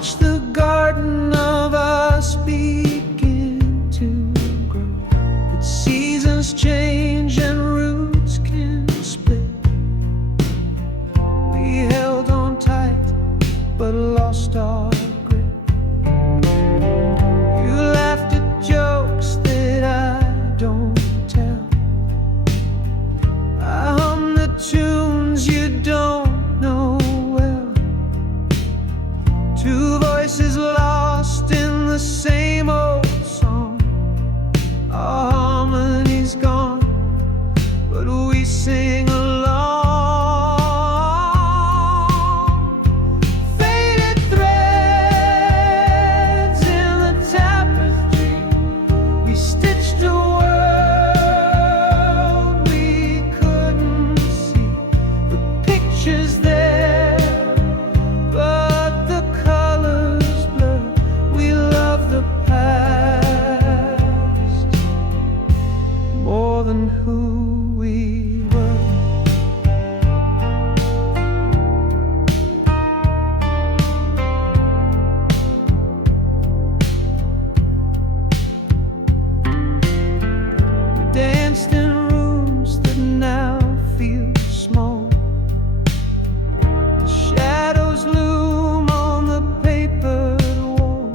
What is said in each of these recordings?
watch the garden of us begin to grow. But seasons change and roots can split. We held on tight but lost our grip. You laughed at jokes that I don't tell. I hum the tunes you don't know well. Two voices lost in the same old song. Our harmony's gone, but we sing along. Faded threads in the tapestry. We stitched a world we couldn't see. The pictures there, but the colors blur. We love the past more than who we were. We danced in rooms that now feel small. The shadows loom on the papered wall.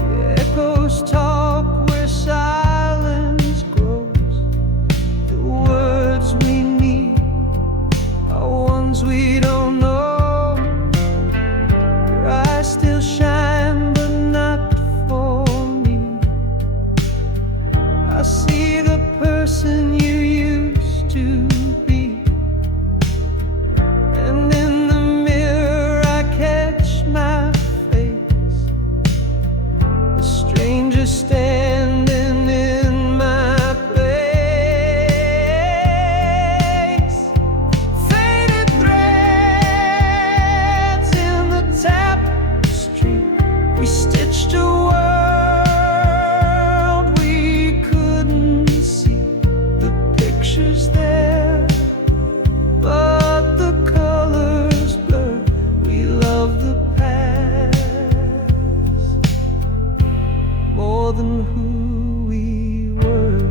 The echoes talk where silence grows. The words we need are ones we don't know. Your eyes still shine, but not for me. I see the person you used to be, and in the mirror I catch my face. A stranger standing in my place. Faded threads in the tapestry. We stitched a world we couldn't see. The pictures there, but the colors blur. We love the past more than who we were.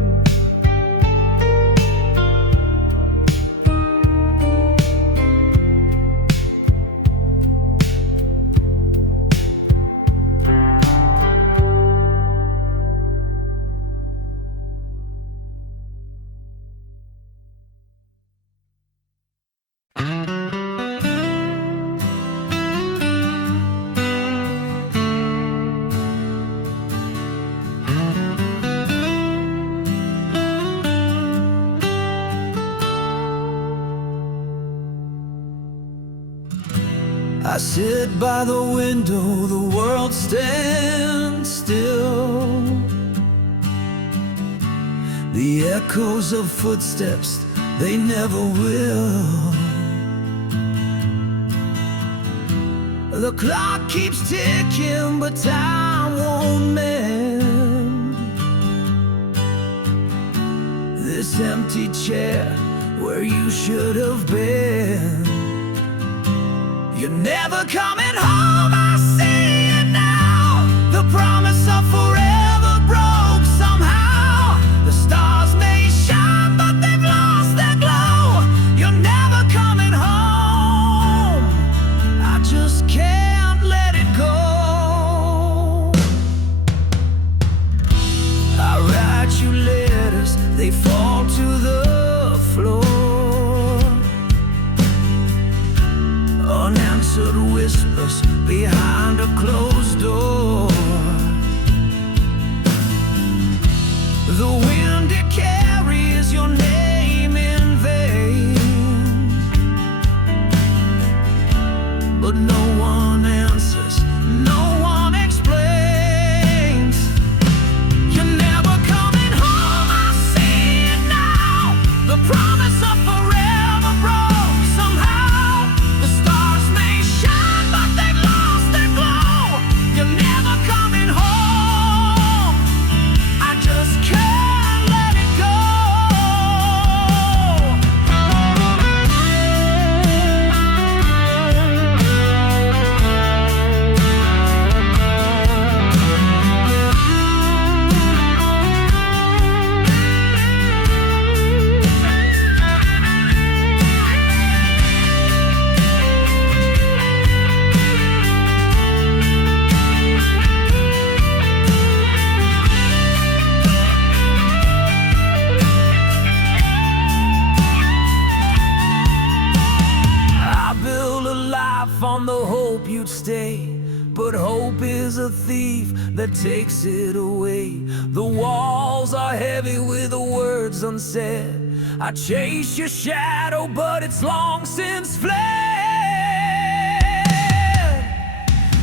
I sit by the window, the world stands still. The echoes of footsteps, they never will. The clock keeps ticking, but time won't mend this empty chair where you should have been. You're never coming home, I see it now. The promise of forever broke somehow. The stars may shine, but they've lost their glow. You're never coming home, I just can't let it go. I write you letters, they fall to the floor. Unanswered whispers behind a closed door. The wind, it carries your name in vain, but no one answers, no one explains. You're never coming home, I see it now. The promise of forever broke somehow. The stars may shine, but they've lost their hope you'd stay, but hope is a thief that takes it away. The walls are heavy with the words unsaid. I chase your shadow, but it's long since fled.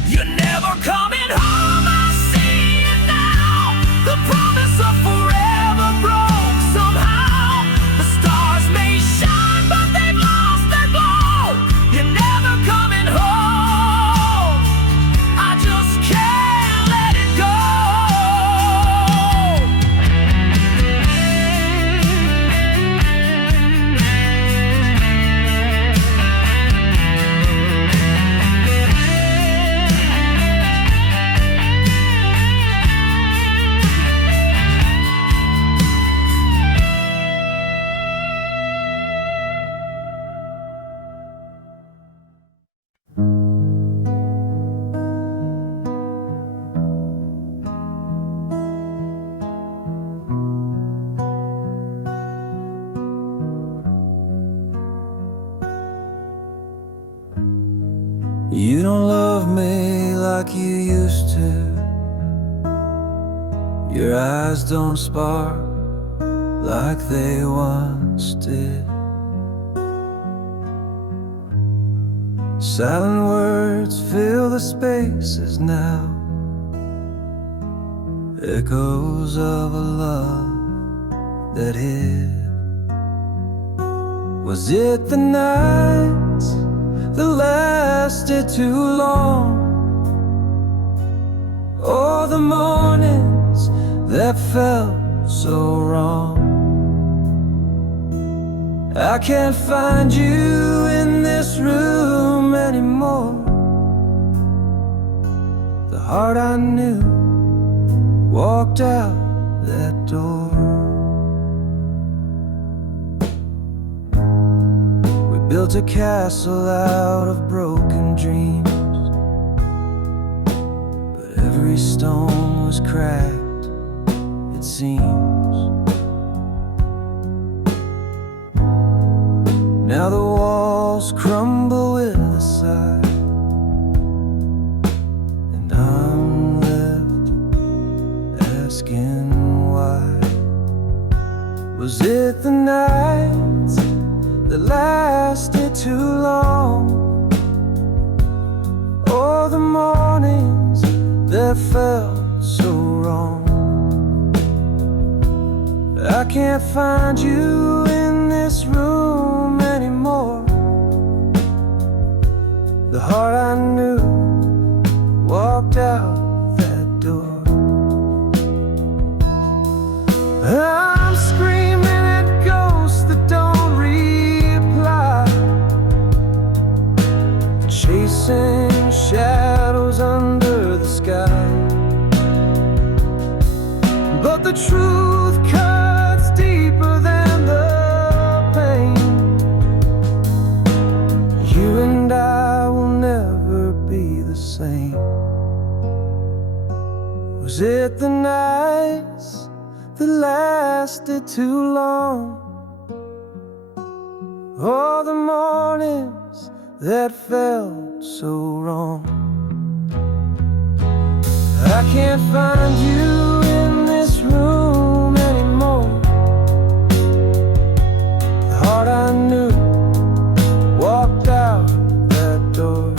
You're never coming home, I see it now. The promise of forever broke somehow. The stars may shine, but they've lost their glow. You're never coming home, I just can't let it go. You don't love me like you used to. Your eyes don't spark like they once did. Silent words fill the spaces now, echoes of a love that hid. Was it the nights that lasted too long, or the mornings that felt so wrong? I can't find you in this room anymore. The heart I knew walked out that door. We built a castle out of broken dreams, but every stone was cracked, it seems. Now the walls crumble with a sigh, and I'm left asking why. Was it the nights that lasted too long, or the mornings that felt so wrong? I can't find you in this room anymore. The heart I knew walked out that door. I'm screaming at ghosts that don't reply, chasing shadows under the sky. But the truth cuts deeper than the pain. You and I will never be the same. Was it the nights that lasted too long, or the mornings that felt so wrong? I can't find you in this room anymore. The heart I knew walked out that door.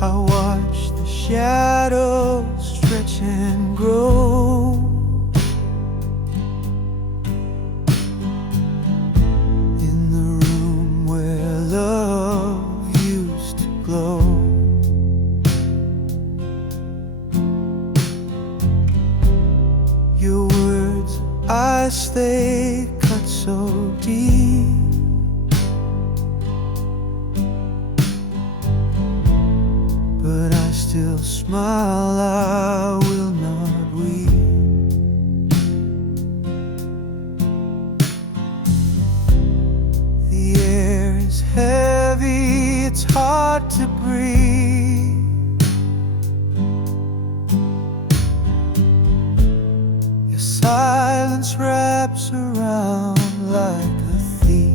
I watch the shadows stretching eyes, they cut so deep. But I still smile, I will not weep. The air is heavy, it's hard to breathe. Your silence wraps around like a thief.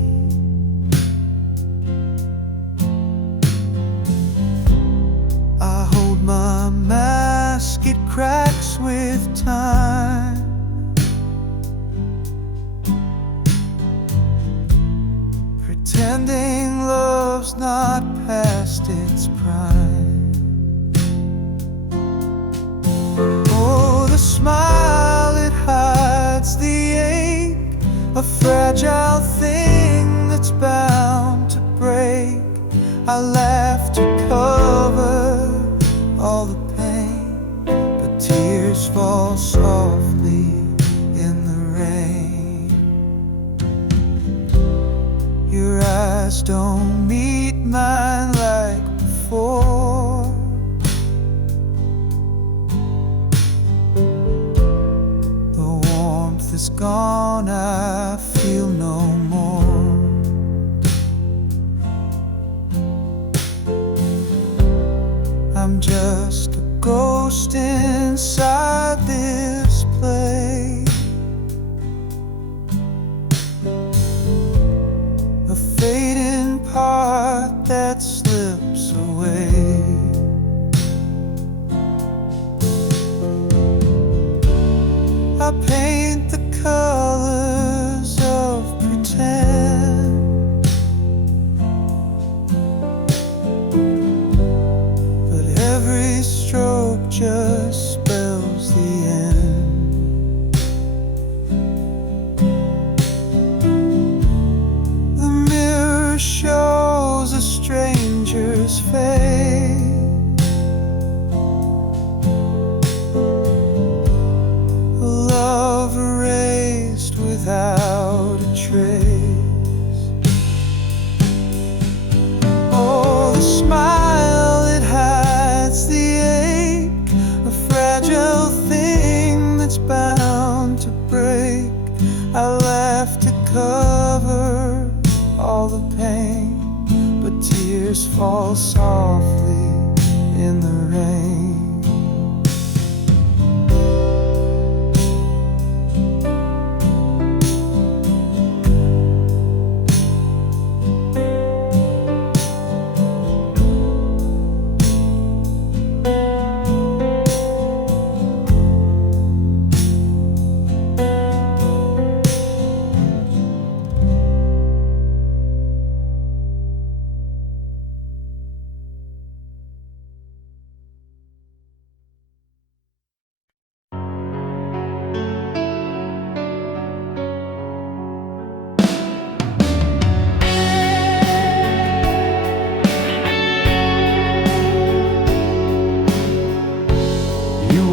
I hold my mask, it cracks with time. Pretending love's not past its prime. Oh, the smile, it hides the ache, a fragile thing that's bound to break. I laugh to cover all the pain, but tears fall softly in the rain. Your eyes don't meet mine like before. The warmth is gone, I feel no more. I'm just a ghost inside this place, a fading part that slips away. I paint the colors of pretend, but every stroke just spells the end. The mirror shows a stranger's face, a love erased without a trace. Oh, the smile, it hides the ache, a fragile thing that's bound to break. I laugh to cover all the pain, but tears fall softly in the rain.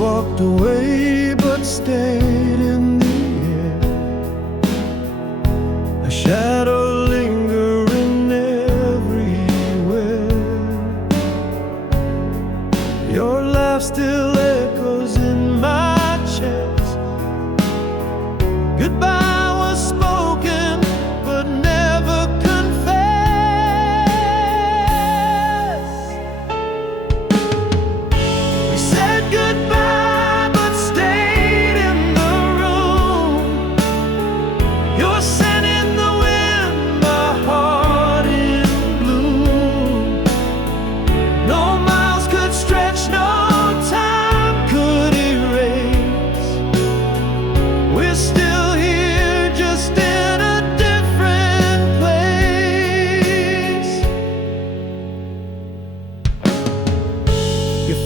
Walked away but stayed in the air, a shadow lingering everywhere. Your laugh still echoes in my chest. Goodbye was spoken but never confessed. We said goodbye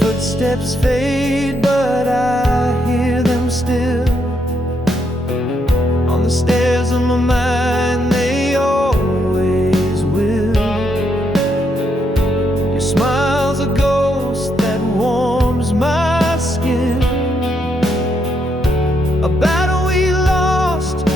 footsteps fade, but I hear them still on the stairs of my mind. They always will. Your smile's a ghost that warms my skin, a battle we lost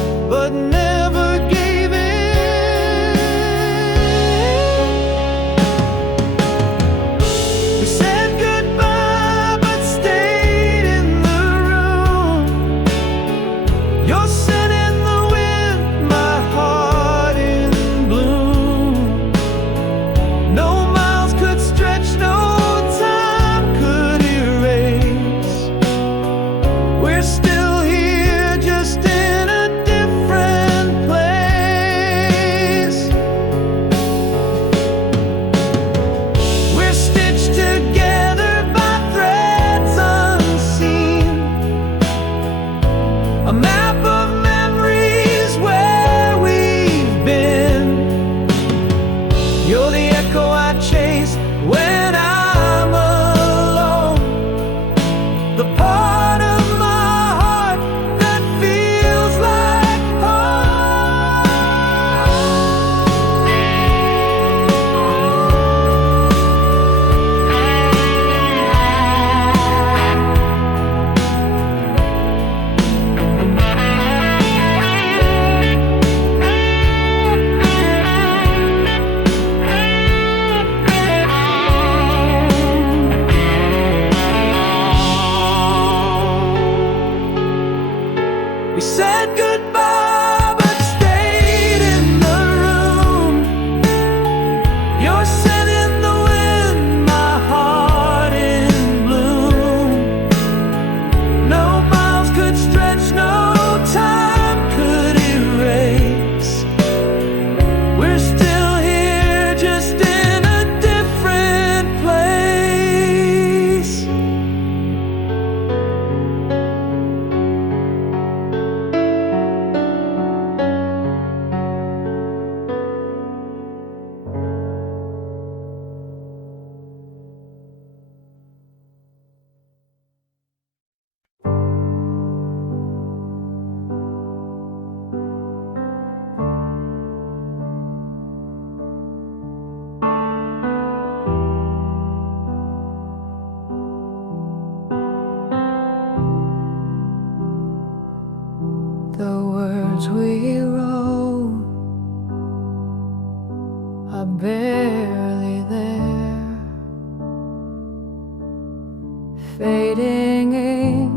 fading ink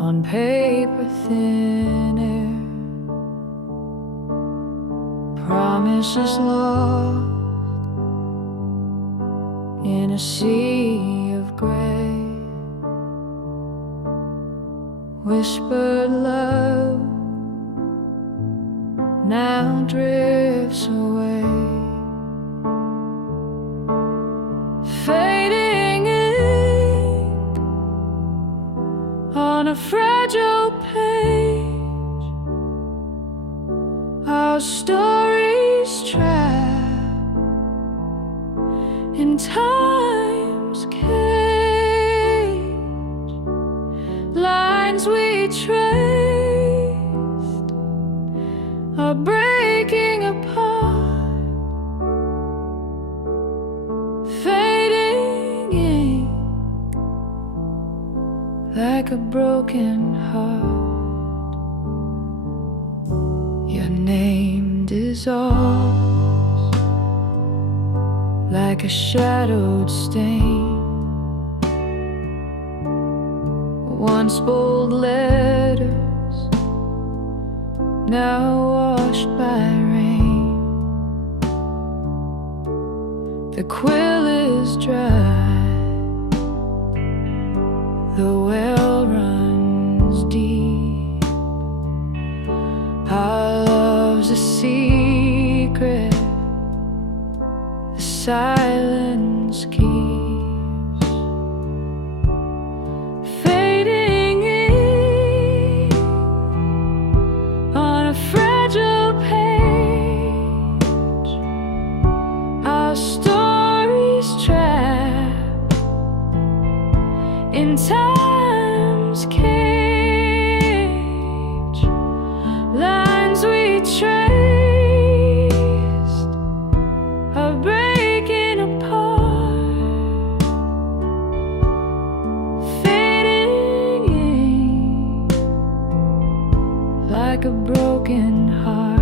on paper thin air, promises lost in a sea of gray, whispered love now drifts away. Fading ink on a fragile page, our stories trapped in time's cage, lines we traced are breaking apart. Fading ink like a broken heart. Your name dissolves like a shadowed stain, once bold letters now washed by rain. The quill is dry, the well runs deep. Our love's a secret the silence keeps. Fading ink on a fragile page, our stories trapped in time's cage, lines we traced are breaking apart. Fading ink like a broken heart.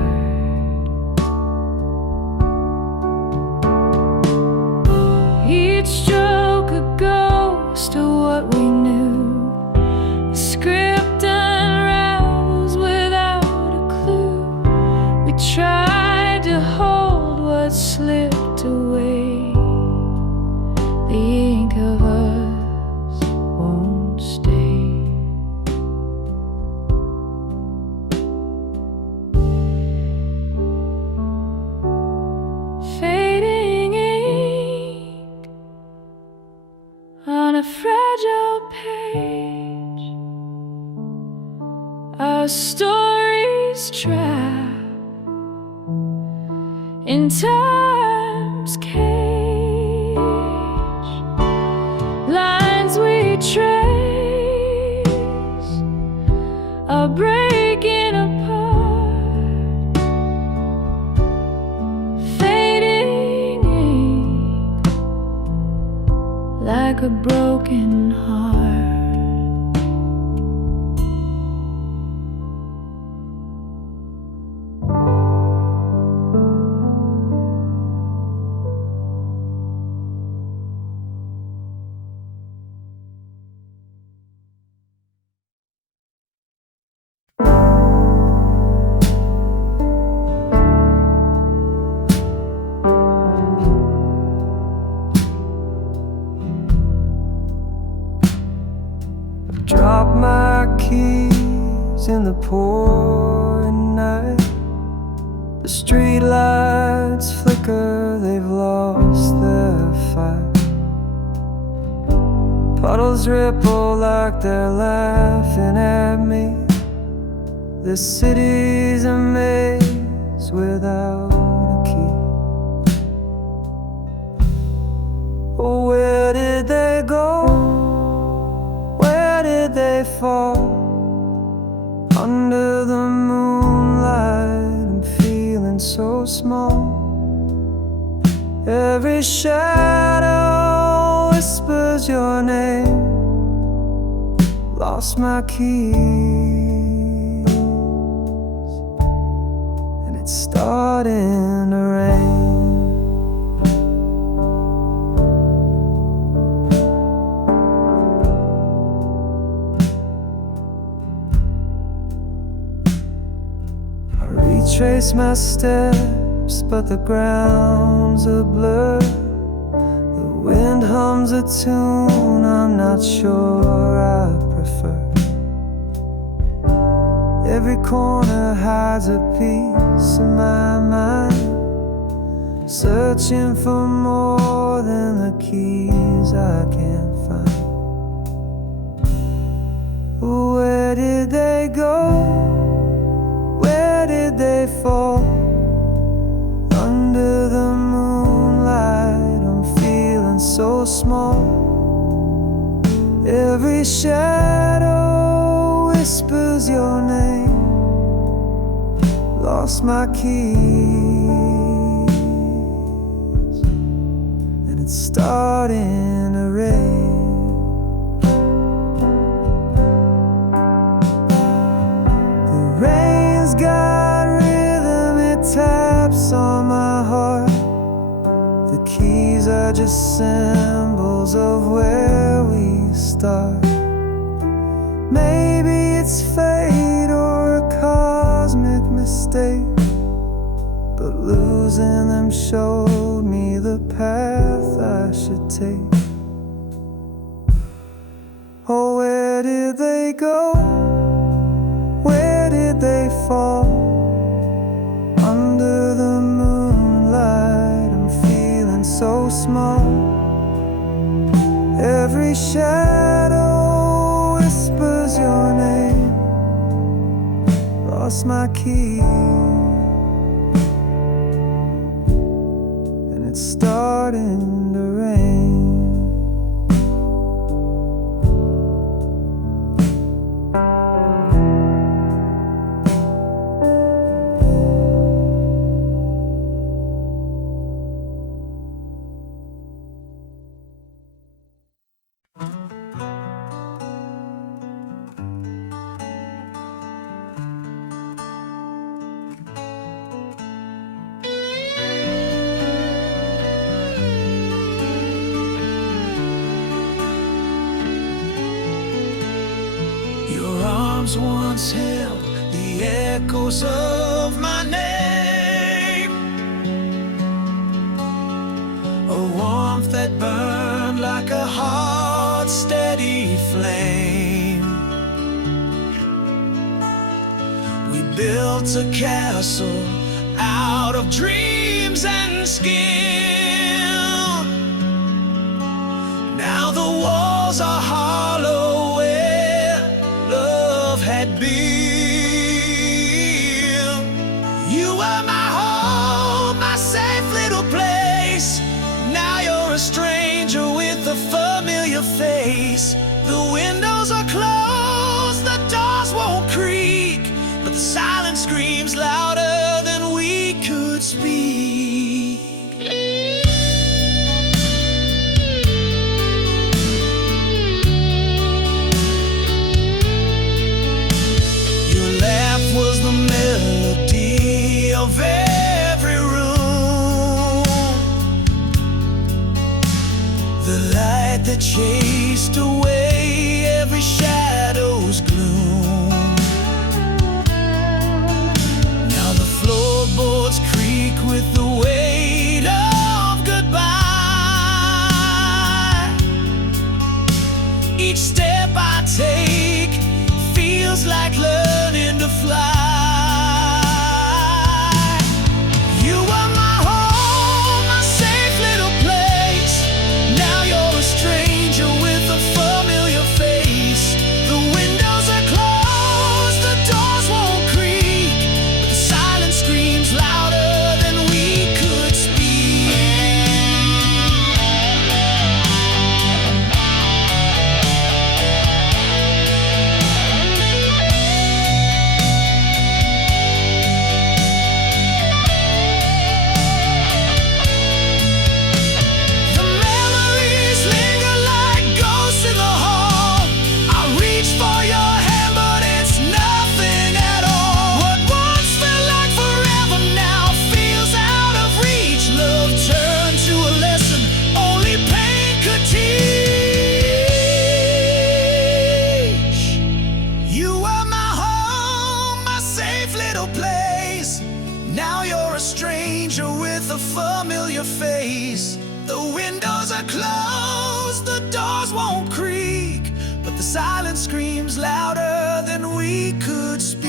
Each stroke a ghost of what we knew. The script unravels without a clue. We tried to hold what slipped away. The ink of us won't stay. Fading ink on a fragile page, our stories trapped in time's cage, lines we trace are breaking apart. Fading ink like a broken heart. Drop my keys in the pouring night. The street lights flicker, they've lost their fight. Puddles ripple like they're laughing at me. This city's a maze without a key. Oh, where did they go? Where did they fall? Under the moonlight, I'm feeling so small. Every shadow whispers your name. Lost my keys, and it's starting to rain. retrace my steps, but the ground's a blur. The wind hums a tune I'm not sure I prefer. Every corner hides a piece of my mind, searching for more than the keys I can't find. Where did they go? Where did they fall? Under the moonlight I'm feeling so small. Every shadow whispers your name. Lost my keys, and it's starting to rain. The rain's got rhythm, it taps on my heart. The keys are just symbols of where we start. Maybe it's fate or a cosmic mistake, but losing them showed me the path I should take. Oh, where did they go? Where did they fall? Under the moonlight I'm feeling so small. Every shadow whispers your name. Lost my key, and it's starting to rain. Once held the echoes of my name, a warmth that burned like a hot, steady flame. We built a castle out of dreams and skill. Now the walls are hollow had been. You were my home, my safe little place. Now you're a stranger with a familiar face. The windows are closed, the doors won't creak, but the silence screams louder than we could speak. Was the melody of every room, the light that chased away every shadow's gloom. Now the floorboards creak with the weight of goodbye. Each step I take feels like learning to fly. You were my home, my safe little place. Now you're a stranger with a familiar face. The windows are closed, the doors won't creak, but the silence screams louder than we could speak. silence screams louder than we could speak.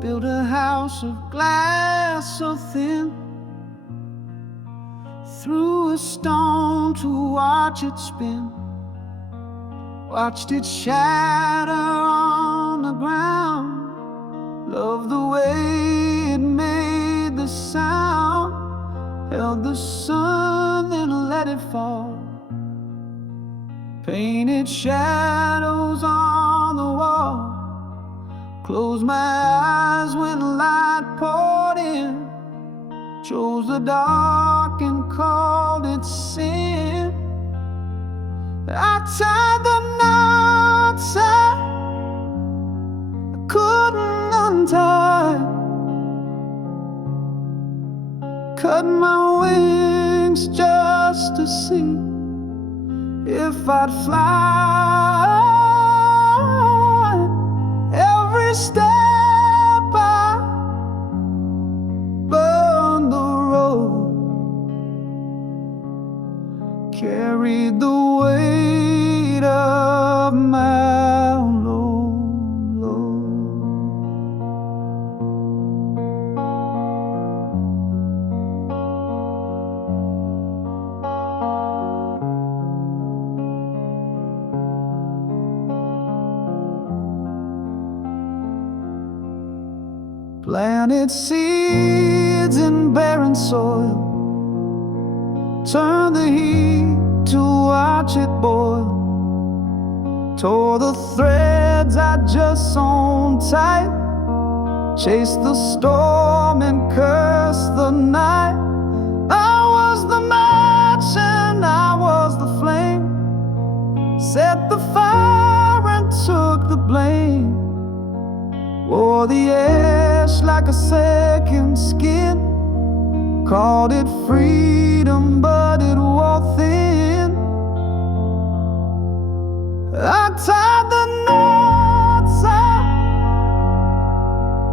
Built a house of glass so thin, threw a stone to watch it spin, watched it shatter on the ground. Loved the way it made the sound, held the sun then let it fall, painted shadows on the wall. Closed my eyes when light poured in, chose the dark and called it sin. I tied the knots I couldn't untie, cut my wings just to see if I'd fly. Every step I burned the road, carried the weight of my own load. Planted seeds in barren soil, turned the heat to watch it boil, tore the threads I just sewn tight, chased the storm and cursed the night. I was the match and I was the flame, set the fire and took the blame, wore the ash like a second skin, called it freedom but it wore thin. I tied the knots I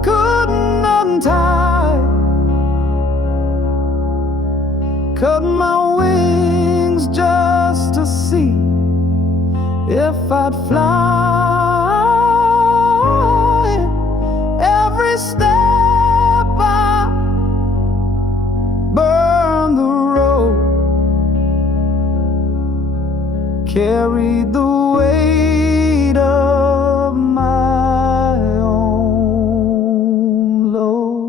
couldn't untie, cut my wings just to see if I'd fly. Every step I burned the road, carried the weight of my own load.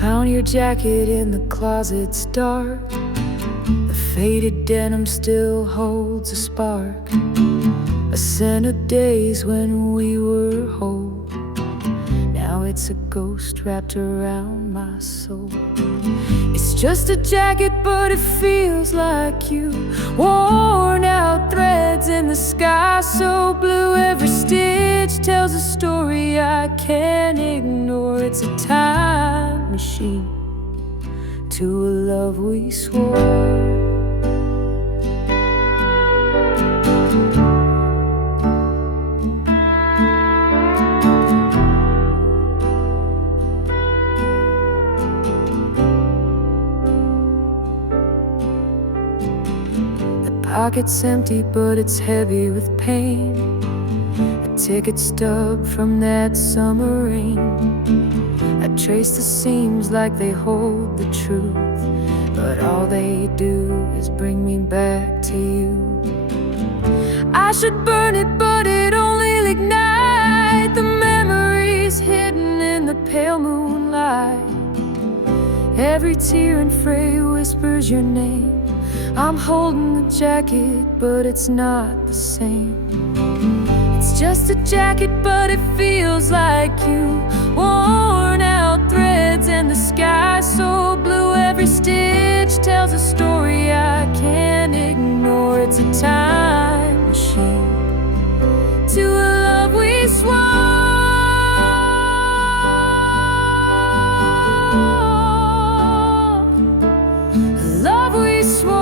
Found your jacket in the closet's dark. The faded denim still holds a spark, a scent of days when we were whole. Now it's a ghost wrapped around my soul. It's just a jacket, but it feels like you. Worn out threads in the sky so blue. Every stitch tells a story I can't ignore. It's a time machine to a love we swore. Pocket's empty, but it's heavy with pain. A ticket stub from that summer rain. I trace the seams like they hold the truth, but all they do is bring me back to you. I should burn it, but it only ignite the memory pale moonlight. Every tear and fray whispers your name. I'm holding the jacket, but it's not the same. It's just a jacket, but it feels like you. Worn out threads and the sky so blue. Every stitch tells a story I can't ignore. It's a time machine to a love we swore. Love we swore.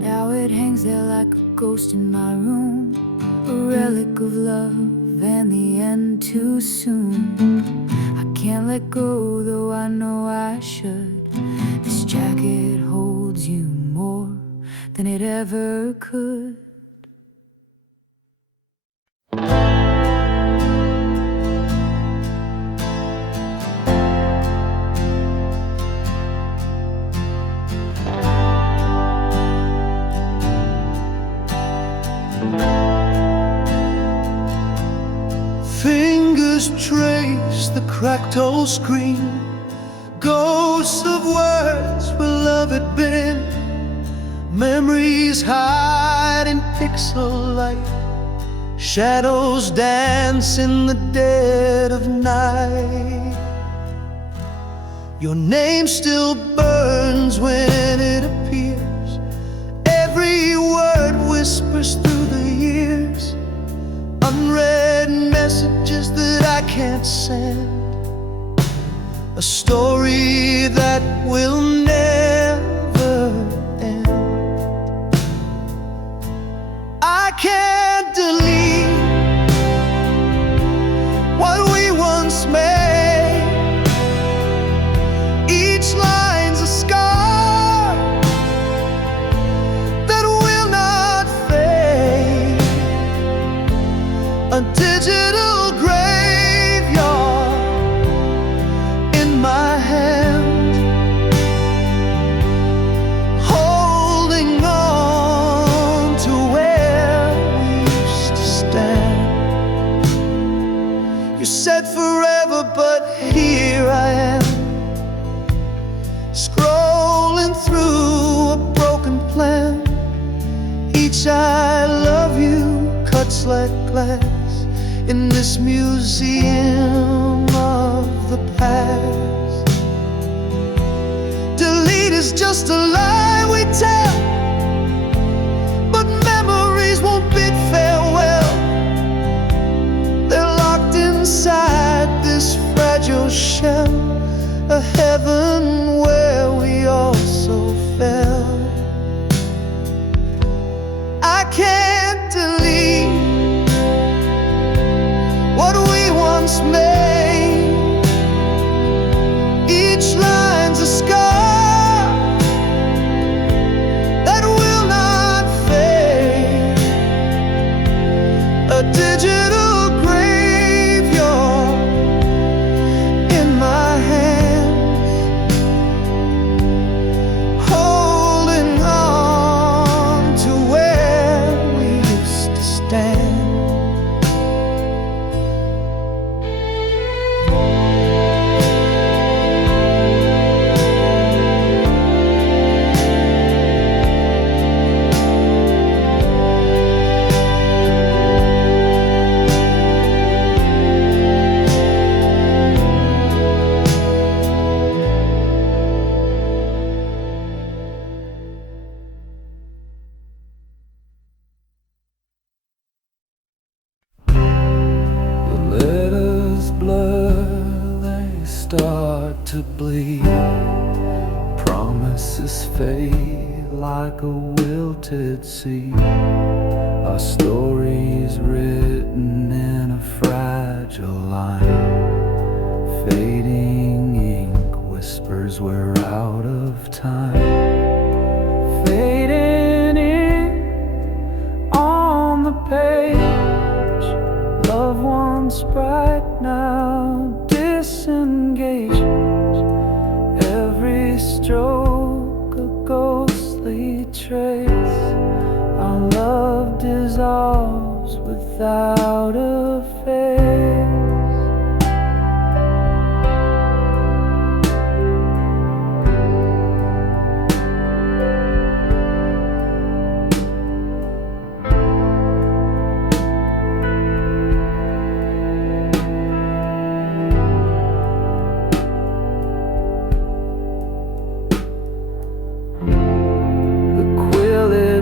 Now it hangs there like a ghost in my room, a relic of love and the end too soon. I can't let go, though I know I should. This jacket holds you more than it ever could. Fingers trace the cracked old screen, ghosts of words where love had been. Memories hide in pixel light, shadows dance in the dead of night. Your name still burns when it appears. Every word whispers through the years. Unread messages that I can't send. A story that will never end. I can't delete what we once made. Each line's a scar that will not fade. A digital graveyard in my hand, holding on to where we used to stand. You said forever, but here I am, scrolling through a broken plan. Each I love you cuts like glass in this museum of the past. Delete is just a lie we tell, but memories won't bid farewell. They're locked inside this fragile shell, a heaven where we also fell. I can't delete what we once made. Each line's a scar that will not fade. A digital graveyard in my hands, holding on to where we used to stand. Letters blur, they start to bleed. Promises fade like a wilted seed. Our stories written in a fragile line. Fading ink whispers we're out of time. without a face.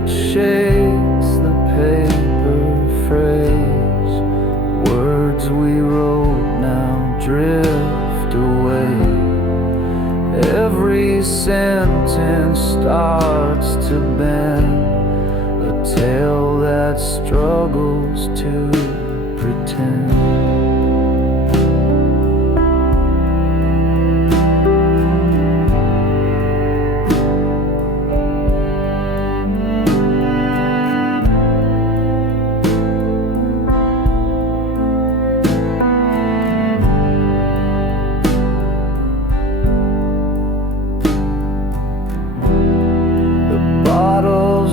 Shakes the paper phrase. Words we wrote now drift away. Every sentence starts to bend, a tale that struggles to pretend.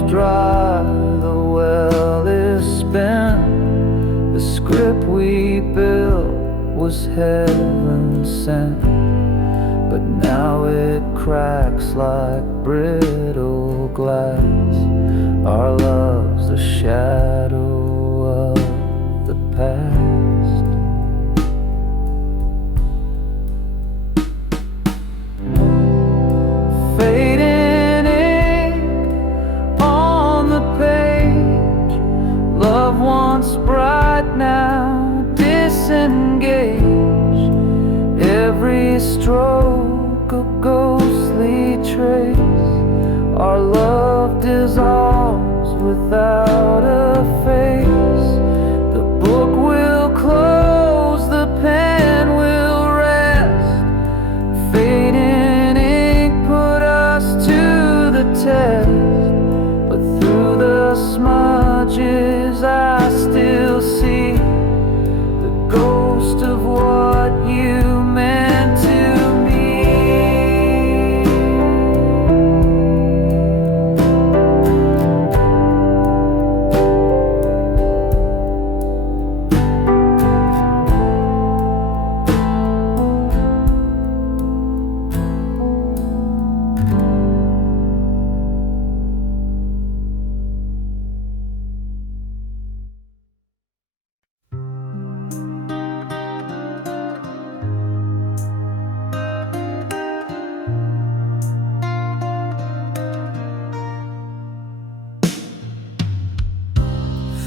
Dry, the well is spent. The script we built was heaven sent, but now it cracks like brittle glass. Our love's the shadow of the past. Fading love once bright, now disengaged. Every stroke a ghostly trace. Our love dissolves without a face. The book will close, the pen will rest. Fading ink put us to the test, but through the smudges I still see the ghost of what you meant to me.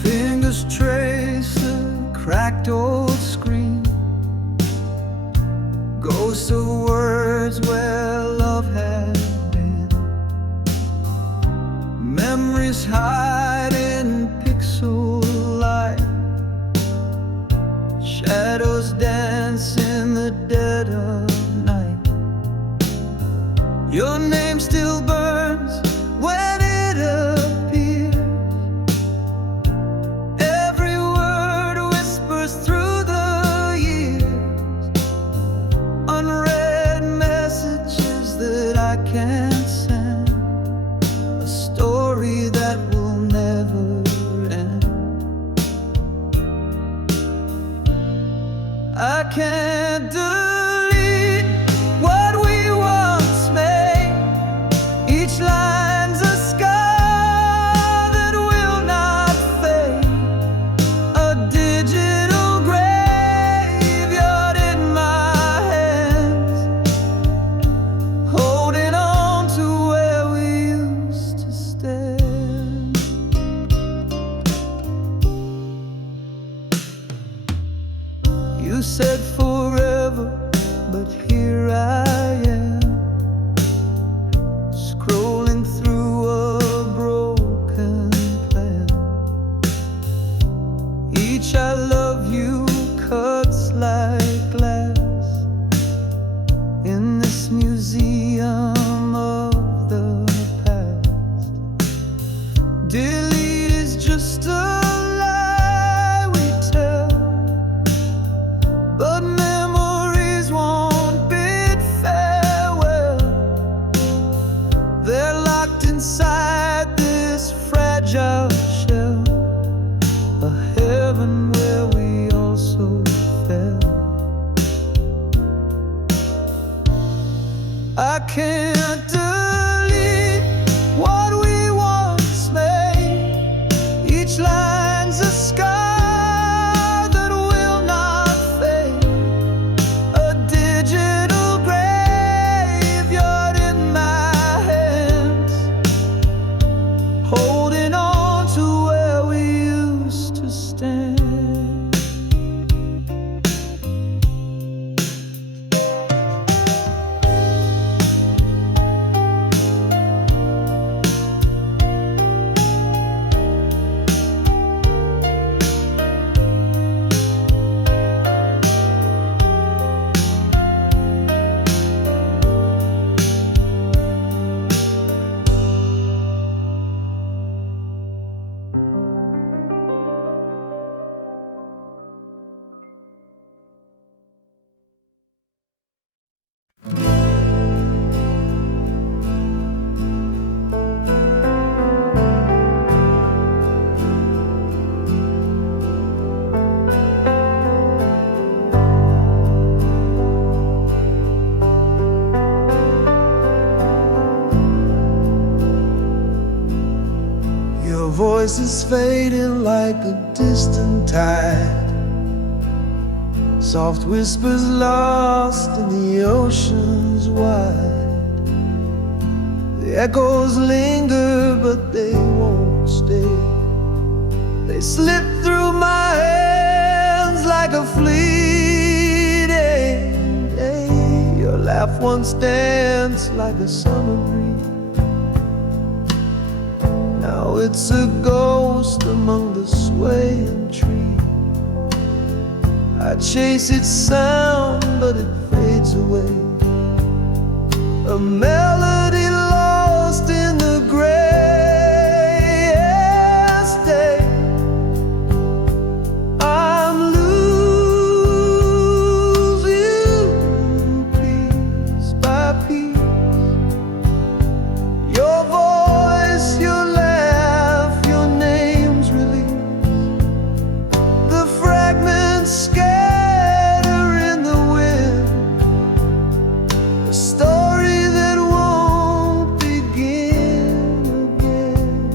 Fingers trace the cracked old screen, ghosts of words where love had been. Memories hide in pixel light, shadows dance in the dead of night. Your name still burns when it appears. Every word whispers through the years. Unread messages that I can't send, a story that will never end. I can't delete what we once made. Each line's a scar that will not fade. A digital graveyard in my hands, holding on to I can't delete what we once made. Each line's a scar that will not fade. A digital graveyard in my hands, holding on to where we used to stand. Your voice is fading like a distant tide. Soft whispers lost in the oceans wide. The echoes linger, but they won't stay. They slip through my hands like a fleeting day. Your laugh once danced like a summer breeze. Now it's a ghost among the swaying trees. I chase its sound, but it fades away. A melody lost in the grayest day. I'm losing piece by piece. Your voice, your laugh, your name's released. The fragments scatter in the wind. A story that won't begin again.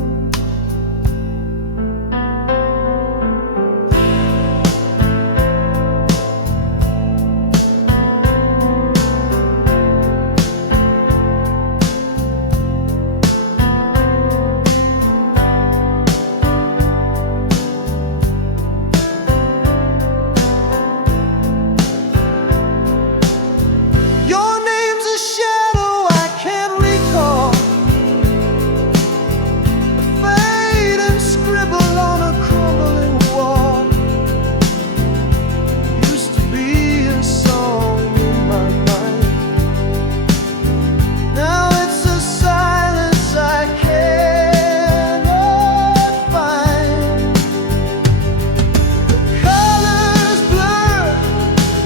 Your name's a shadow I can't recall. A fading scribble on a crumbling wall. Used to be a song in my mind. Now it's a silence I cannot find. The colors blur,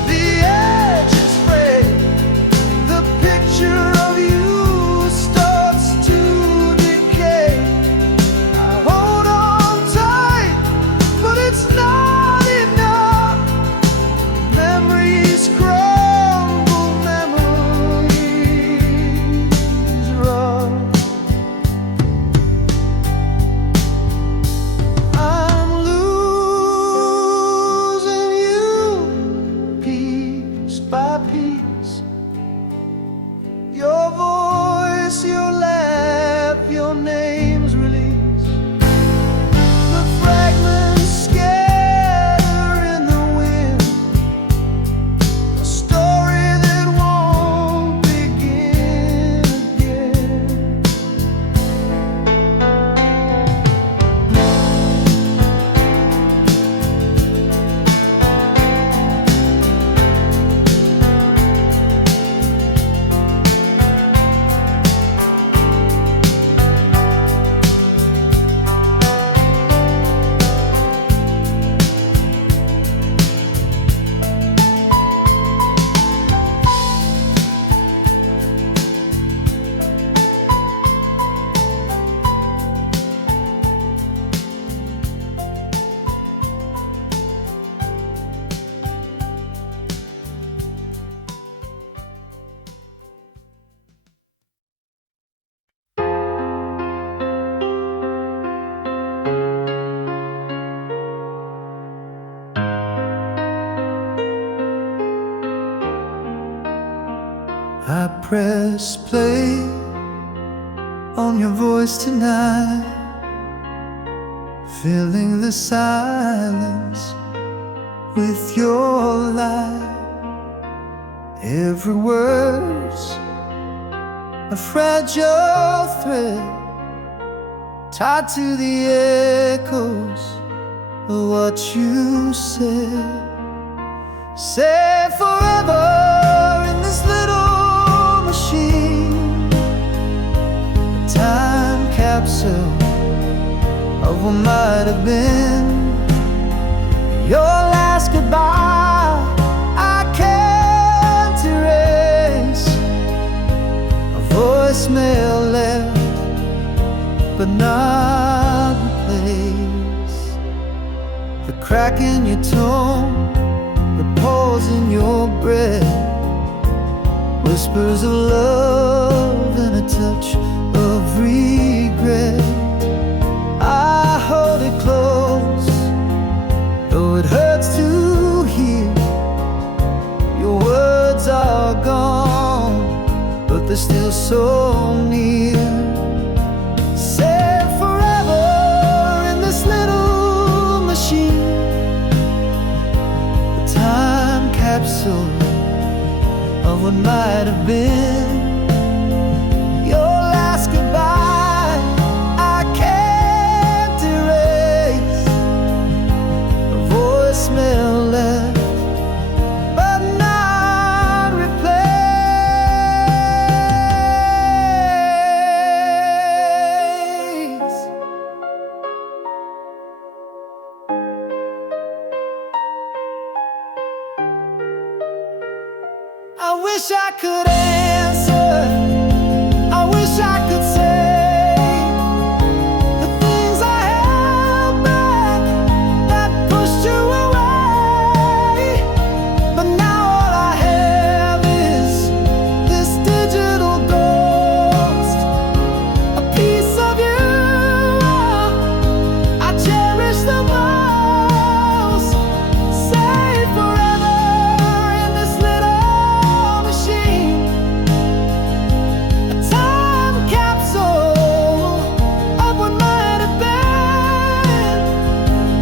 the edges fray. The picture of you starts to decay. I hold on tight, but it's not enough. Memories crumble, memories run. I'm losing you piece by piece. Your voice, your laugh, your name's released. The fragments scatter in the wind. A story that won't begin again. I press play on your voice tonight, filling the silence with your light. Every word's a fragile thread tied to the echoes of what you said. Say forever in this little machine, a time capsule of what might have been. Your last goodbye I can't erase, a voicemail left but not replaced. The crack in your tone, the pause in your breath, whispers of love and a touch of regret. I hold it close, though it hurts to hear. Your words are gone, but they're still so near. Say forever in this little machine, a time capsule of what might have been. Your last goodbye I can't erase, a voicemail left but not replaced. I wish I could answer, I wish I could say the things I held back that pushed you away. But now all I have is this digital ghost, a piece of you I cherish the most. Say forever in this little machine, a time capsule of what might have been.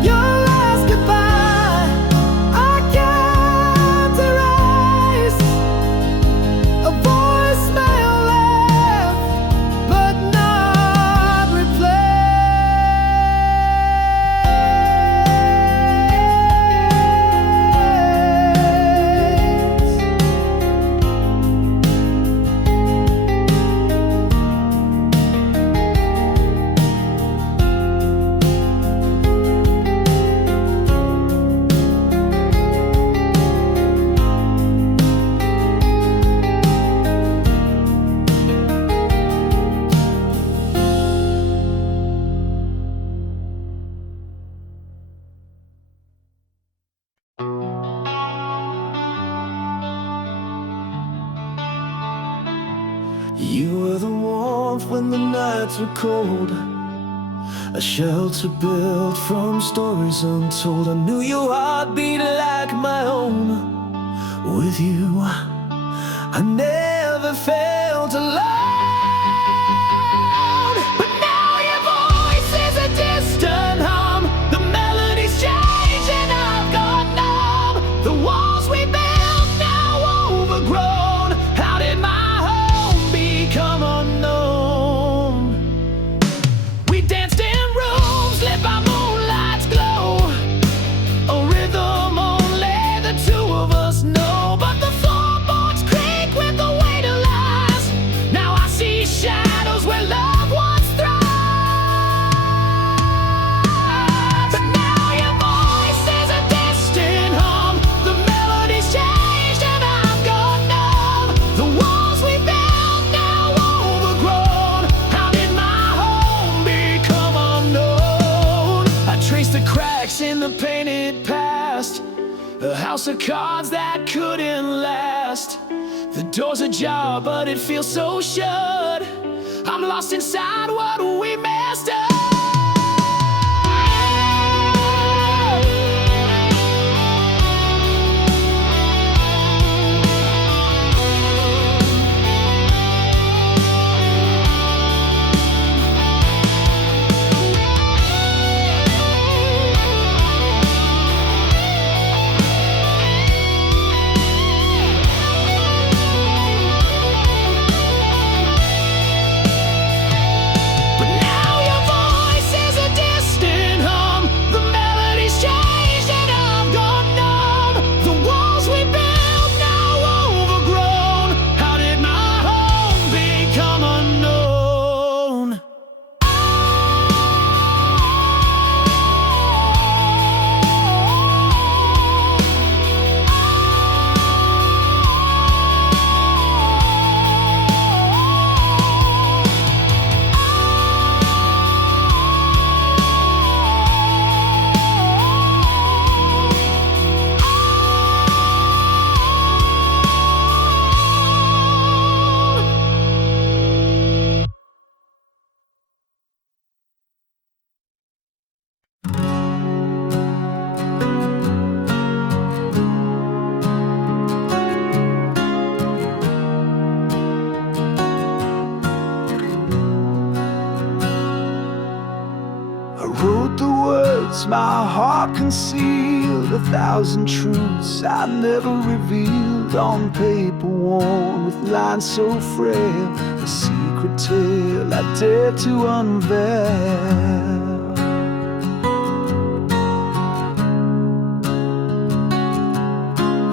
Your last goodbye I can't erase, a voicemail left but not replaced. You were the warmth when the nights were cold, a shelter built from stories untold. I knew your heart beat like my own. With you, I never felt alone. But now your voice is a distant hum, the melodies change and I've got numb. The walls we built now overgrown. How did my home become unknown? We danced in rooms lit by moonlight's glow, a rhythm only the two of us know. But the floorboards creak with the weight of lies. Now I see shadows where love once thrived. But now your voice is a distant hum, the melodies changed and I've got numb. The walls we built now overgrown. How did my home become unknown? I traced the cracks in the painted past, a house of cards that couldn't last. The door's ajar, but it feels so shut. I'm lost inside what we messed up. secrets my heart concealed, 1,000 truths I never revealed, on paper worn with lines so frail, a secret tale I dare to unveil.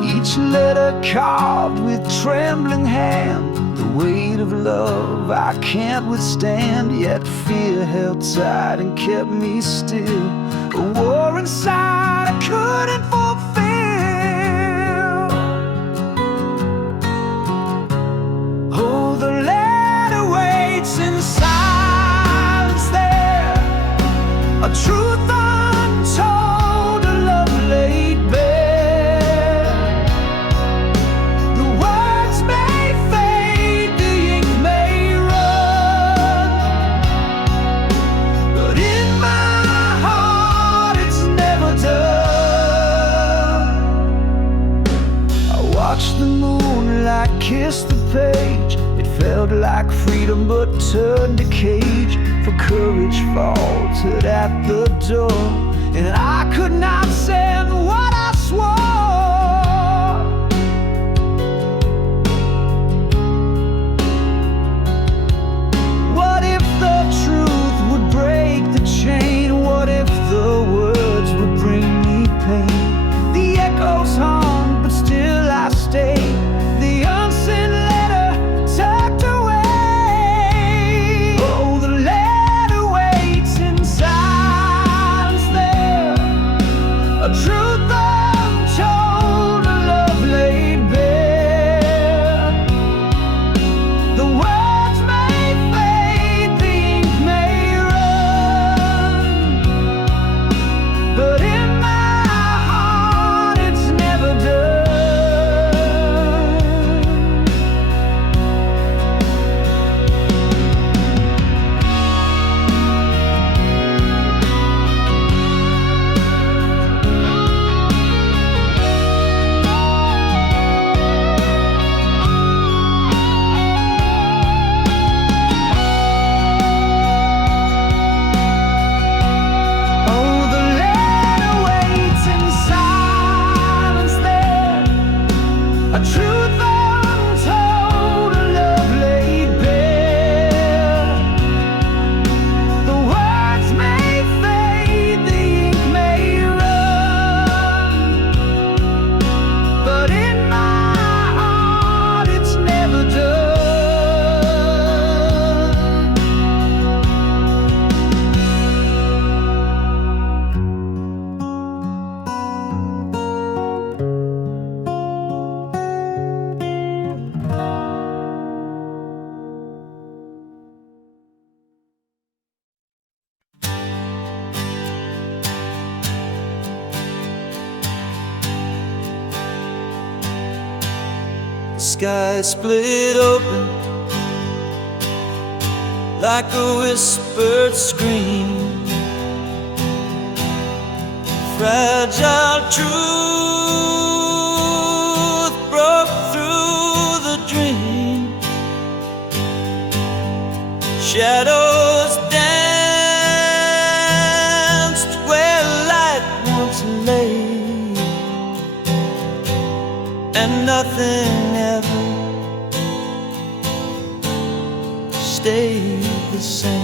Each letter carved with trembling hand, the weight of love I can't withstand, yet fear held tight and kept me still, a war inside I couldn't fulfill. Oh, the letter waits in silence there, a truth untold, a love laid bare. The moonlight kissed the page, it felt like freedom but turned to cage, for courage faltered at the door, and I could not send what I swore. What if the truth would break the chain? What if the words would bring me pain? The echoes hung, but still I stayed, the unsent letter tucked away. Oh, the letter waits in silence there, a truth untold, a love laid bare. The words may fade, the ink may run, but in my heart it's never done. A truth untold, a love laid bare. The words may fade, the ink may run, but in my heart it's never done. The sky split open like a whispered scream. Fragile truth broke through the dream. Shadows danced where light once lay, and nothing ever stayed the same.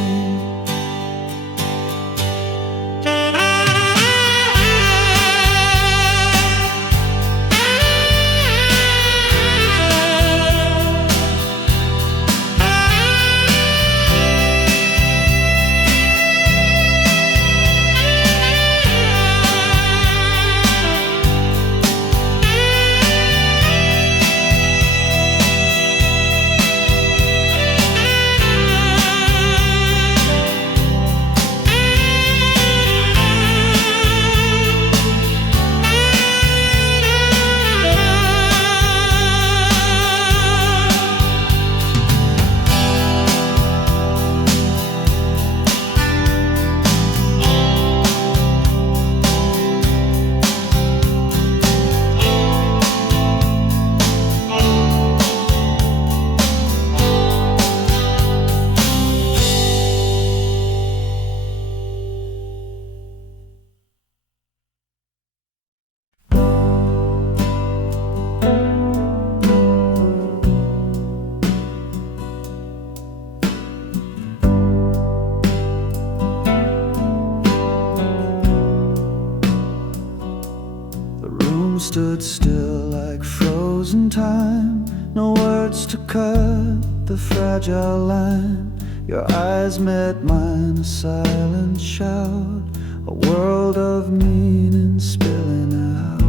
words to cut the fragile line. Your eyes met mine, a silent shout, a world of meaning spilling out.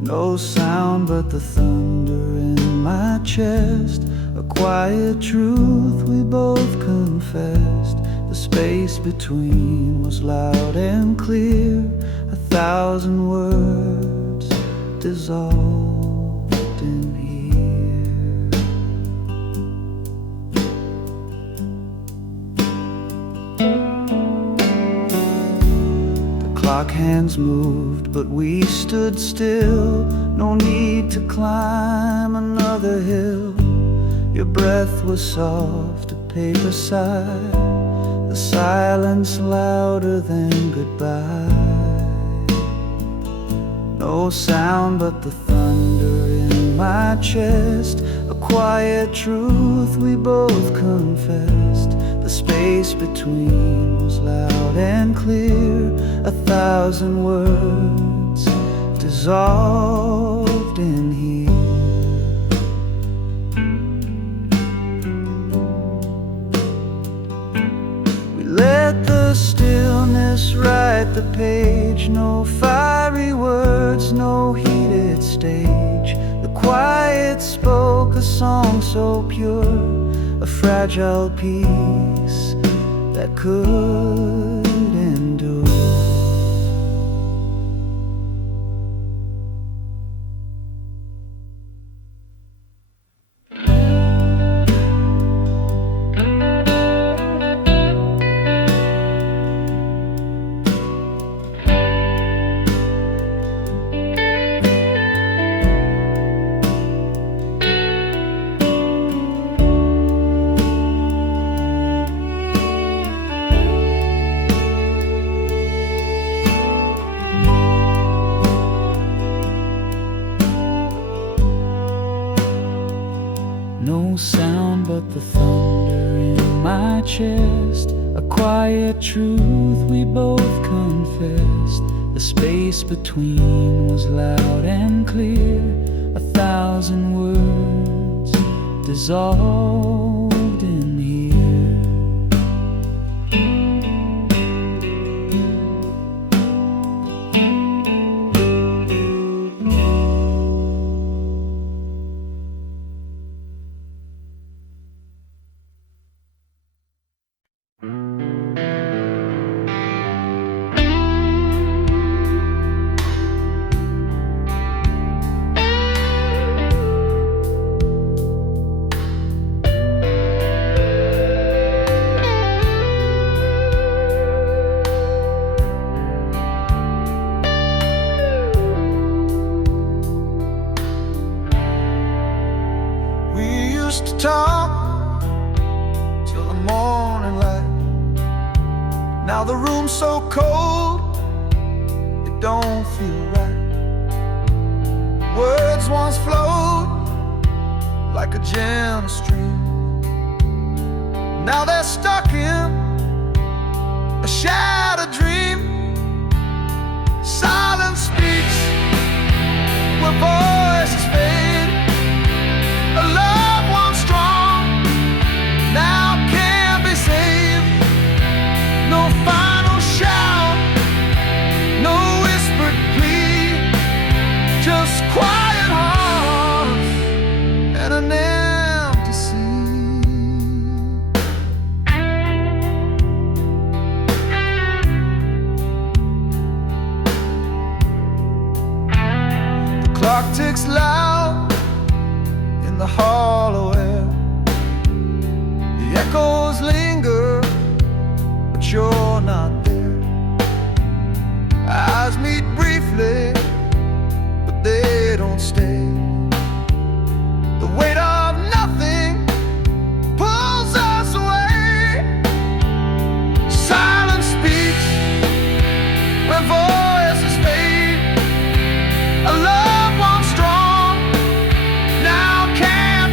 No sound but the thunder in my chest, a quiet truth we both confessed. The space between was loud and clear, 1,000 words dissolved in here. The clock hands moved, but we stood still. No need to climb another hill. Your breath was soft, a paper sigh, the silence louder than goodbye. No sound but the thunder in my chest, a quiet truth we both confessed. The space between was loud and clear, 1,000 words dissolved in here. Let the stillness write the page, no fiery words, no heated stage. The quiet spoke a song so pure, a fragile piece that could endure. No sound but the thunder in my chest, a quiet truth we both confessed. The space between was loud and clear, 1,000 words dissolved in here. Used to talk till the morning light. Now the room's so cold, it don't feel right. Words once flowed like a gentle stream, now they're stuck in a shattered dream. Silence speaks where voices fade. A love once strong now can't be saved. No final shout, no whispered plea, just quiet hearts and an empty sea. The clock ticks loud in the hollow air. The echoes linger, but you're not there. Eyes meet briefly, but they don't stay. The weight of nothing pulls us away. Silence speaks when voices fade. A love once strong now can't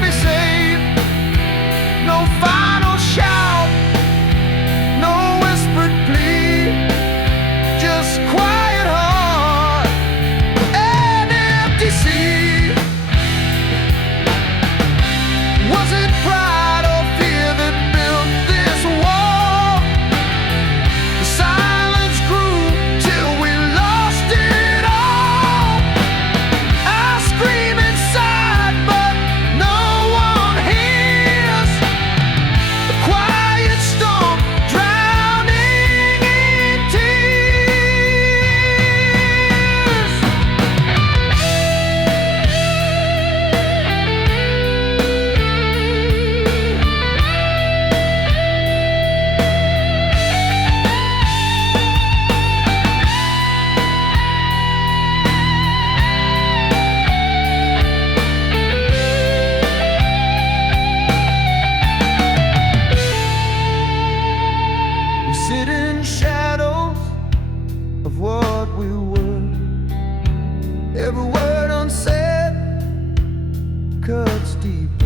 cuts deeper.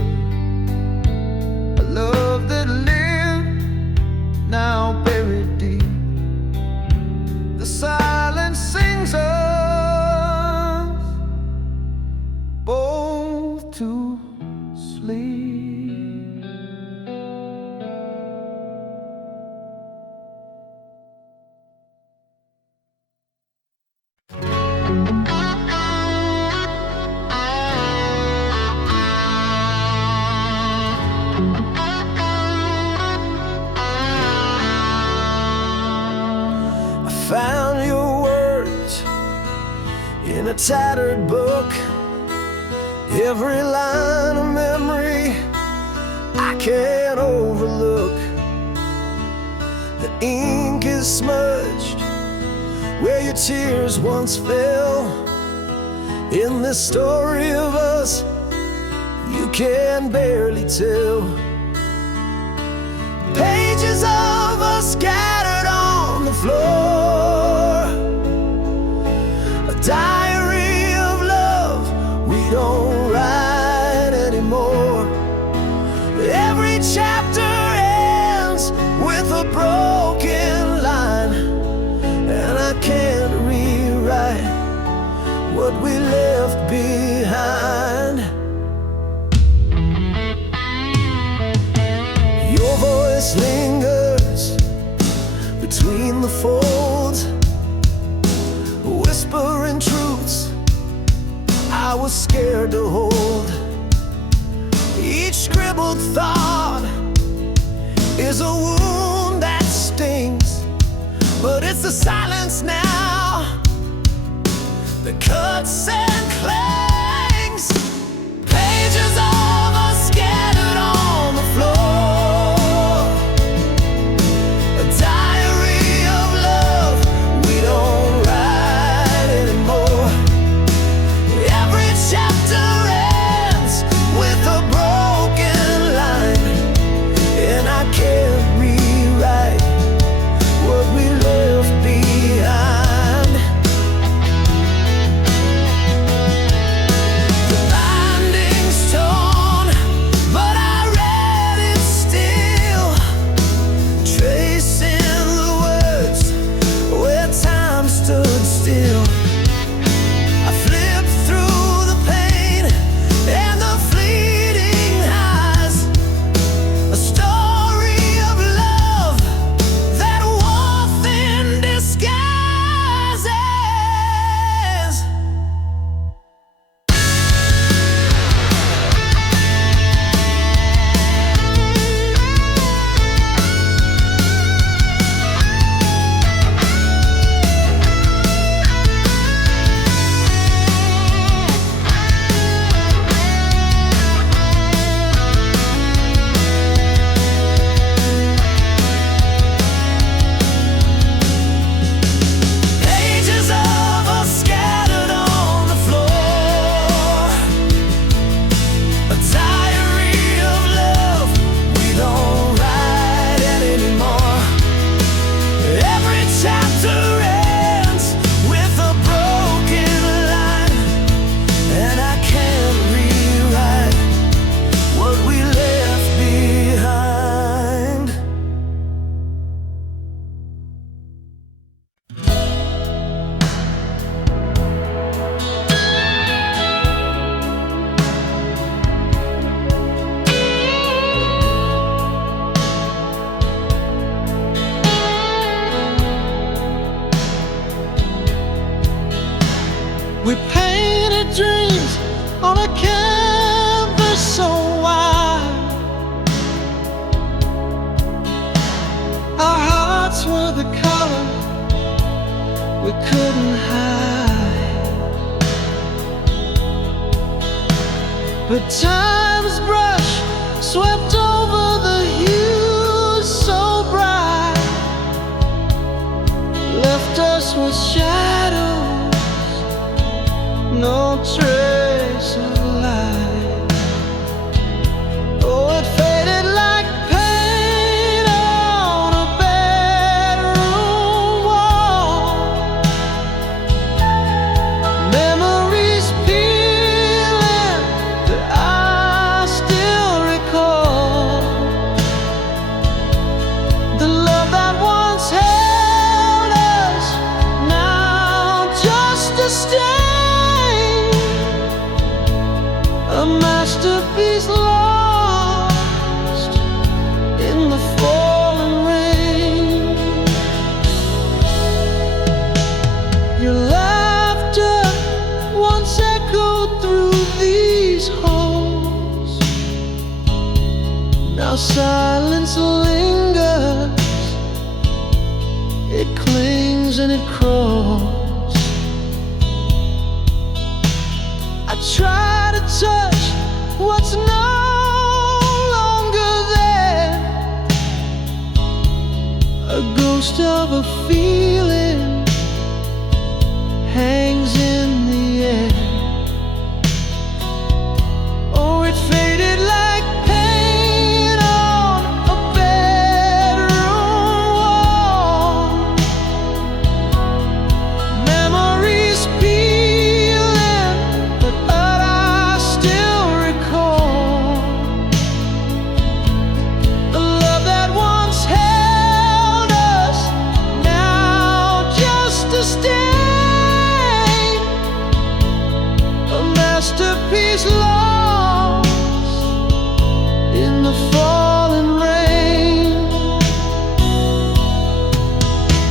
A love that lived, now buried deep. The silence sings us both to sleep. Found your words in a tattered book, every line a memory I can't overlook. The ink is smudged where your tears once fell. In this story of us you can barely tell. Pages of us scattered on the floor, a diary of love we don't write anymore. Every chapter ends with a broken line, and I can't rewrite what we left behind. Your voice lingers between the folds, whispering truths I was scared to hold. Each scribbled thought is a wound that stings, but it's the silence now that cuts and clings. Pages of us scattered on the floor, a diary of love we don't write anymore. Every chapter ends with a broken line, and I can't rewrite what we left behind. The binding's torn, but I read it still, tracing the words where time stood still. I flipped through the pain and the fleeting highs, a story of love that wolf in disguises. Pages of us scattered on the floor, a diary of love we don't write anymore. Every chapter ends with a broken line, and I can't rewrite what we left behind. We painted dreams on a canvas so wide. Our hearts were the color we couldn't hide. But time's brush swept over the hues so bright, left us with shadows, no trace of light. Oh, it faded like paint on a bedroom wall. Memories peeling, their eyes masterpiece lost in the falling rain. Your laughter once echoed through these halls. Now silence lingers, it clings and it crawls. I try to touch what's no longer there, a ghost of a feeling hangs in the air. Oh, it faded like paint on a bedroom wall. Memories peeling, but I still recall the love that once held us, now just a stain, a masterpiece lost in the falling rain.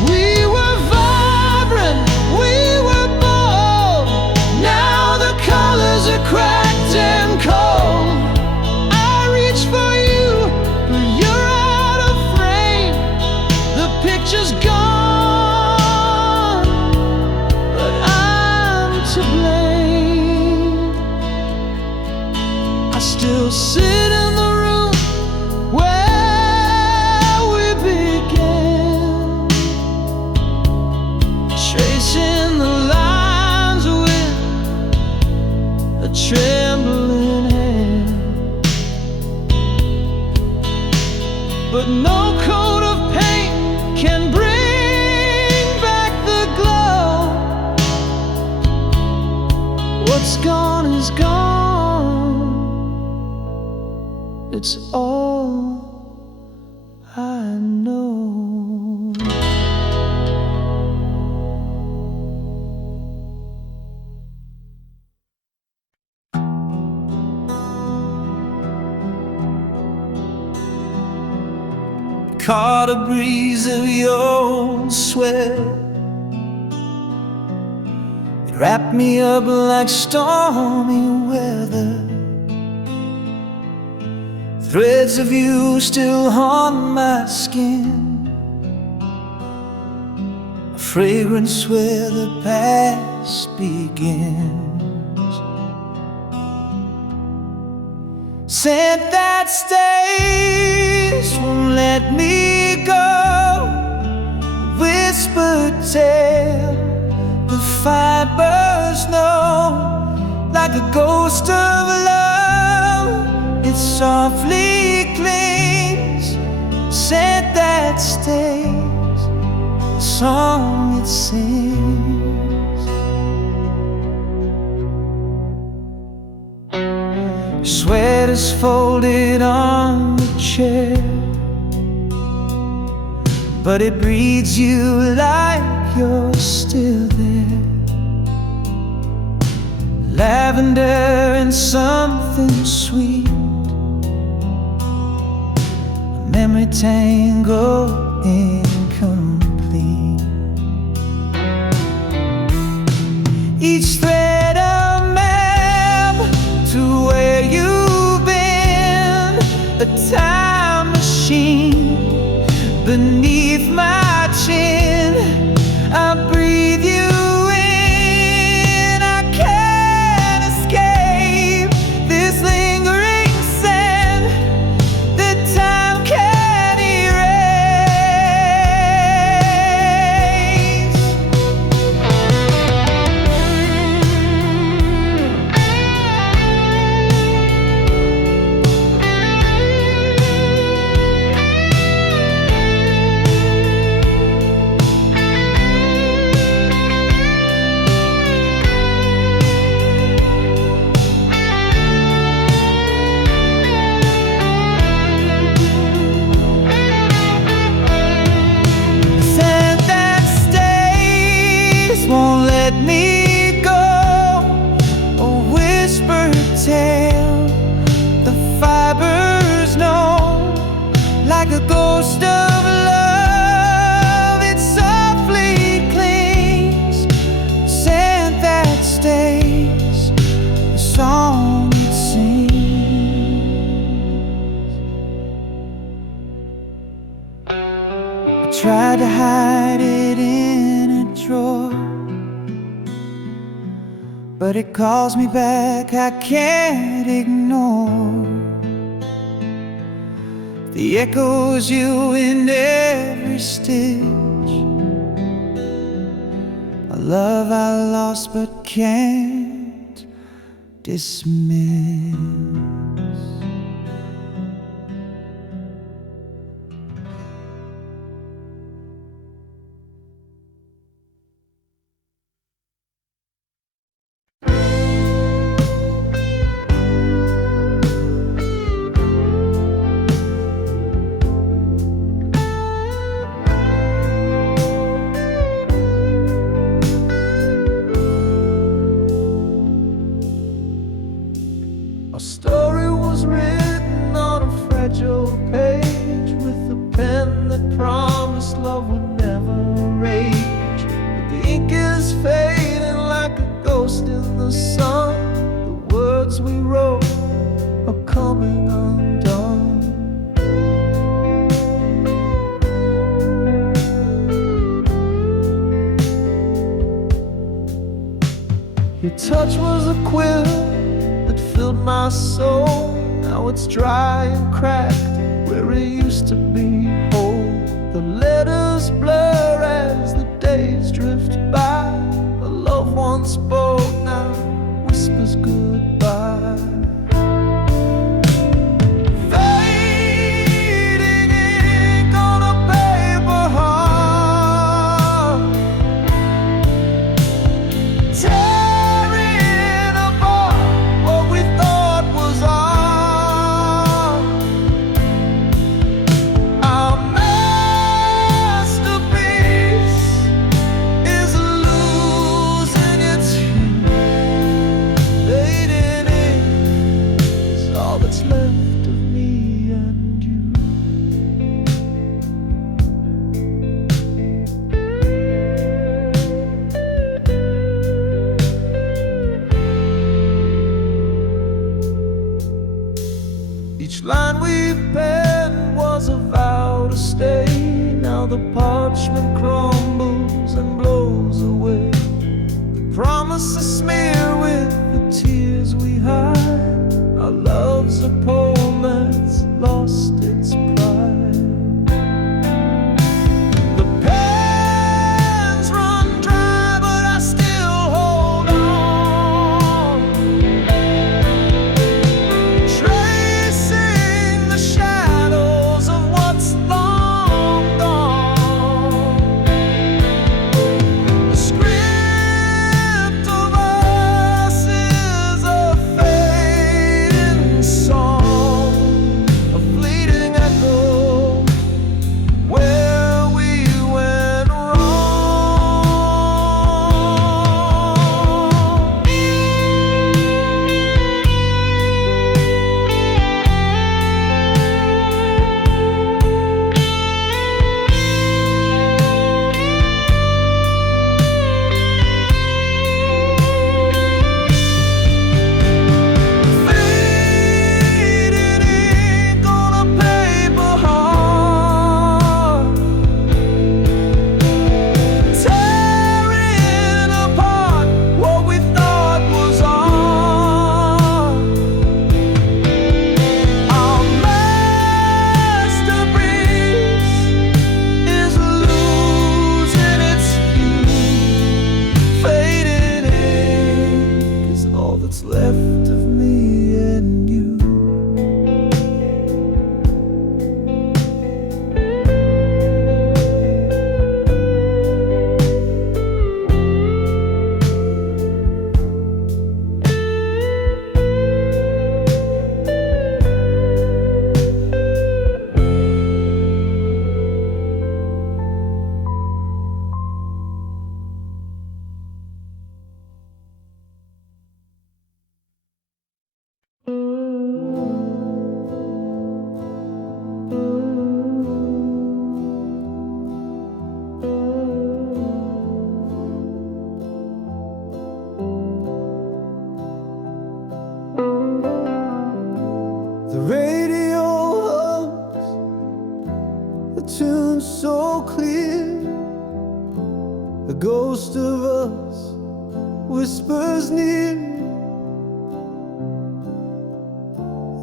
We were vibrant, we were bold. Now the colors are cracked and cold. I reach for you, but you're out of frame. The picture's gone, but I'm to blame. I still sit in the room where we began, tracing the lines with a trembling hand. But no coat of paint can bring back the glow. What's gone is gone, it's all I know. Caught a breeze of your sweat, it wrapped me up like stormy weather. Threads of you still haunt my skin, a fragrance where the past begins. Scent that stays, won't let me go. Whispered tale, the fibers know, like a ghost of love, it softly clings. Scent that stays, the song it sings. Sweater's folded on the chair, but it breathes you like you're still there. Lavender and something sweet, a memory tangle incomplete. Each thread a map to where you've been, a time machine beneath my chin. I breathe you in, I can't escape this lingering scent that time can't erase. tried to hide it in a drawer, but it calls me back, I can't ignore the echoes you in every stitch, a love I lost but can't dismiss. Our story was written on a fragile page with a pen that promised love would never rage. But the ink is fading like a ghost in the sun. The words we wrote are coming undone. Your touch was a quill that filled my soul. Now it's dry and cracked where it used to be whole. The letters blur as the days drift by. A loved one spoke, now whispers goodbye. Fading ink on a paper heart, tearing apart what we thought was art. Our masterpiece is losing its hue. Fading ink is all that's left of me and you. Each line we penned was a vow to stay. Now the parchment crumbles and blows away. The promises smear with the tears we hide. Our love's a poem that's lost its pride. The pens run dry, but I still hold on, tracing the shadows of what's long gone. The script of us is a fading song, a fleeting echo where we went wrong. Fading ink on a paper heart, tearing apart what we thought was art. Our masterpiece is losing its hue. Fading ink is all that's left of me and you. The radio hums a tune so clear. ghost of us whispers near.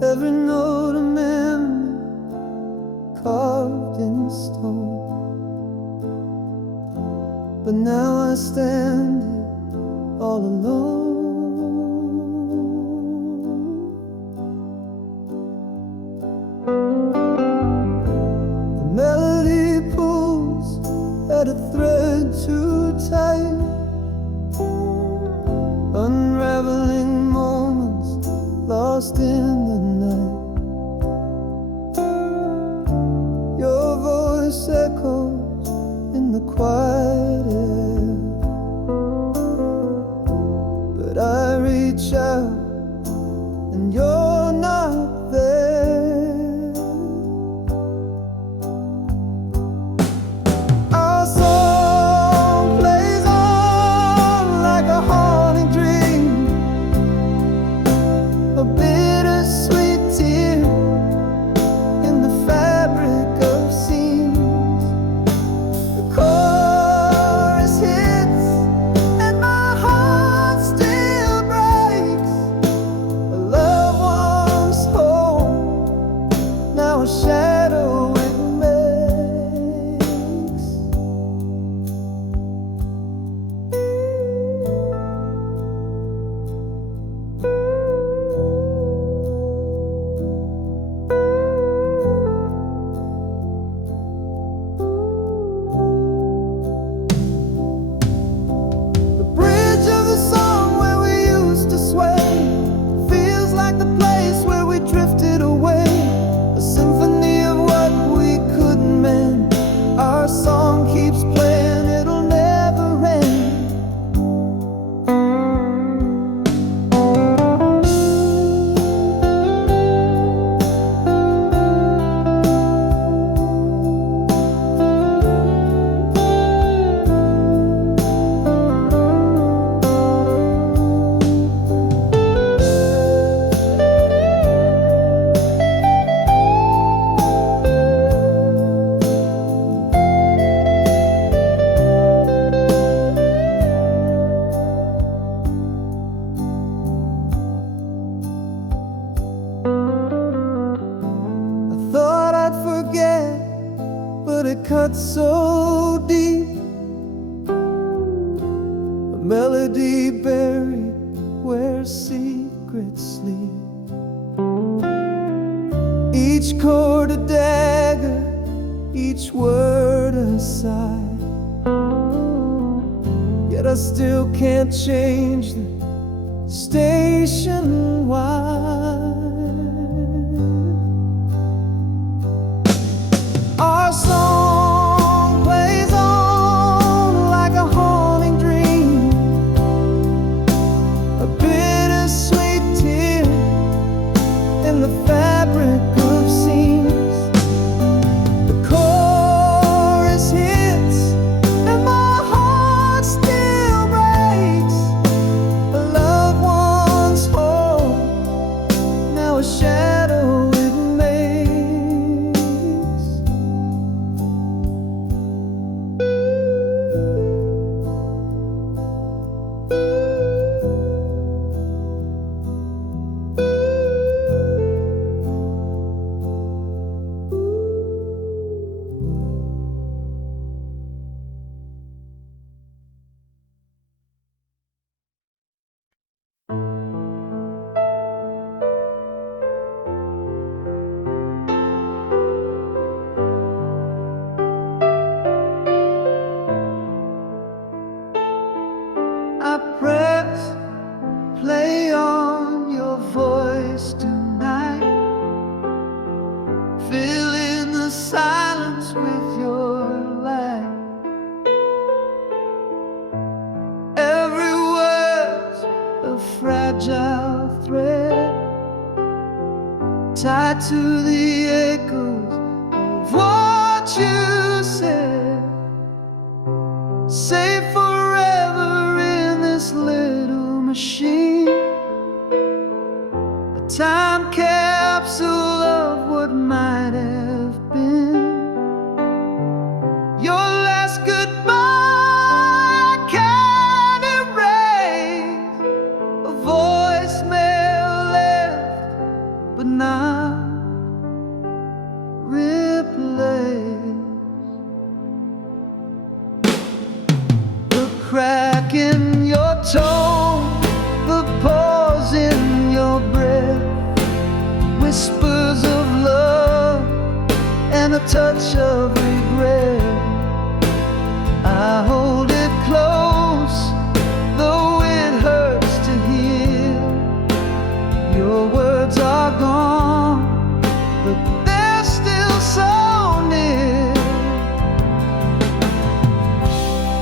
Every note a memory carved in stone. But now I stand here all alone. The melody pulls at a thread too tight, unraveling moments lost in the night. Your voice echoes in the quiet air, but I reach out and you're not there. Our song plays on like a haunting dream, a bittersweet tear in the fabric of scenes. The chorus hits and my heart still breaks. A loved one's home, now a shadow it makes. The bridge of the song where we used to sway feels like the place where we drifted away. A symphony of what we couldn't mend. Our song keeps playing, it'll never end. I thought I'd forget, but it cuts so deep. A melody buried where secrets sleep. Each chord a dagger, each word a sigh. Yet I still can't change the station wide. Our song plays on like a haunting dream, a bittersweet tear in the fabric of scenes. The chorus hits and my heart still breaks. A loved one's home, now a shadow it makes. I press play on your voice tonight, filling the silence with your light. Every word's a fragile thread, tied to the echoes of what you said. Safe forever in this little machine, a time capsule of what might have been. Your last goodbye not replace the crack in your toe, the pause in your breath, whispers of love and a touch of regret. I hold it close, though it hurts to hear. Your words are gone, but they're still so near.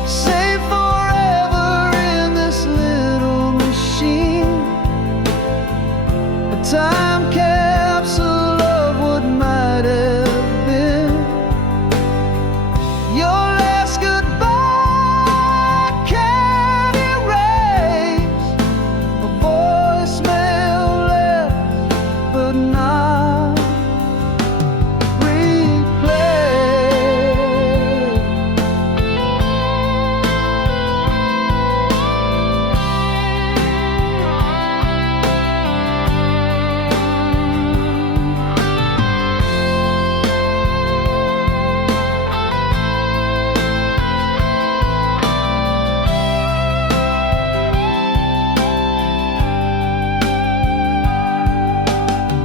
Say forever in this little machine, a time capsule of what might have been. Your last goodbye can't erase a voicemail left but not replayed.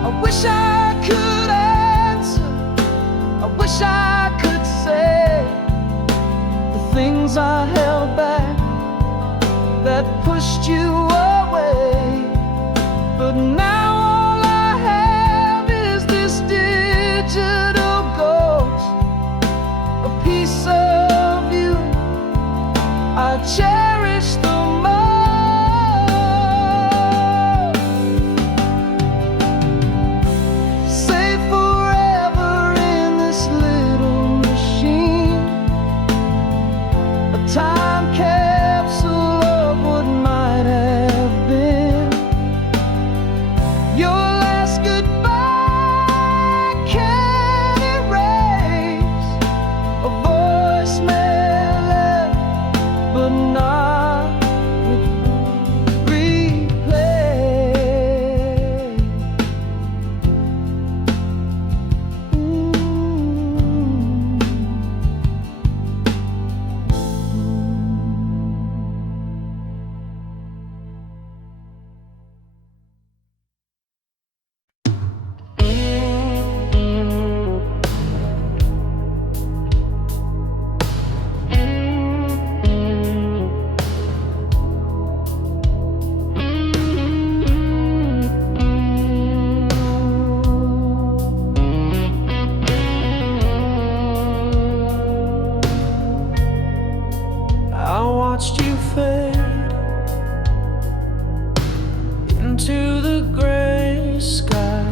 I wish I could answer, I wish I could say the things I held back that pushed you away. But now all I have is this digital ghost, a piece of you I cherish the most. Say forever in this little machine, a time capsule of what might have been. Your last goodbye can't erase a voicemail left but not replayed. I watched you fade into the gray sky.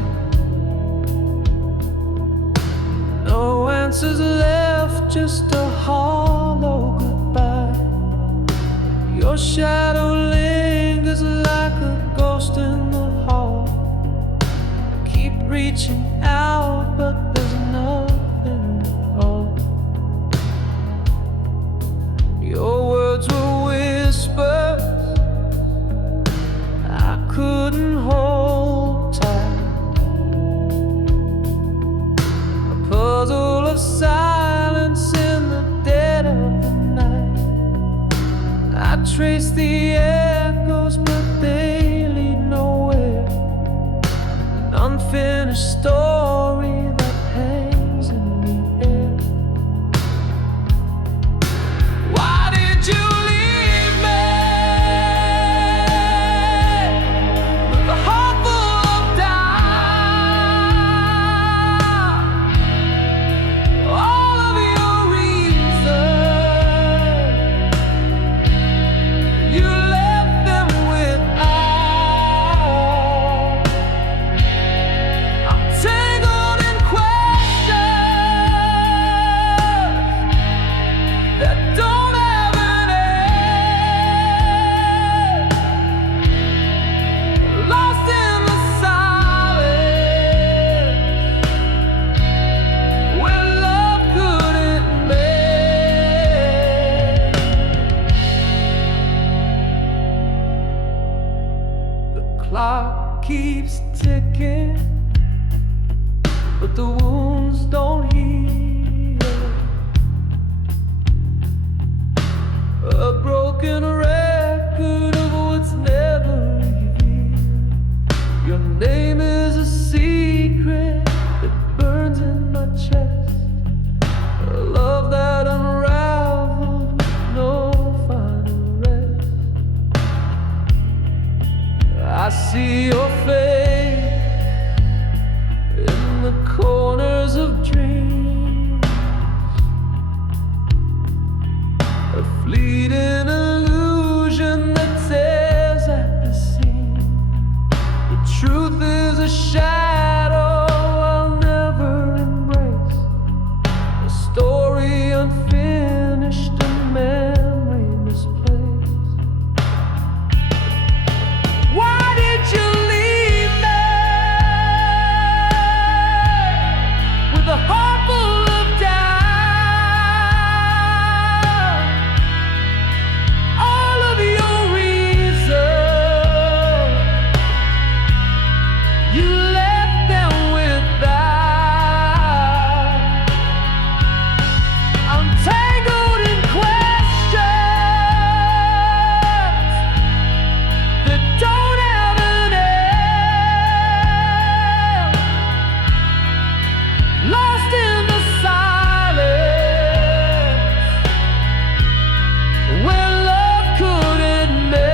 No answers left, just a hollow goodbye. Your shadow lingers like a ghost in the hall. I keep reaching out, but there's nothing at all. Your words were whispers I couldn't hold tight, a puzzle of silence in the dead of the night. I trace the echoes, but they lead nowhere. An unfinished story that hangs in the air. Why did you leave me with a heart full of doubt? All of your reasons, you left them without. I'm tangled in questions the corners of dreams, a fleeting illusion that tears at the seam. The truth is a shadow I'll never embrace, a story unfinished, a memory misplaced. Why did you leave me with a heart full of doubt? All of your reasons, you left them without. I'm tangled in questions that don't have an end, lost in the silence where love couldn't mend.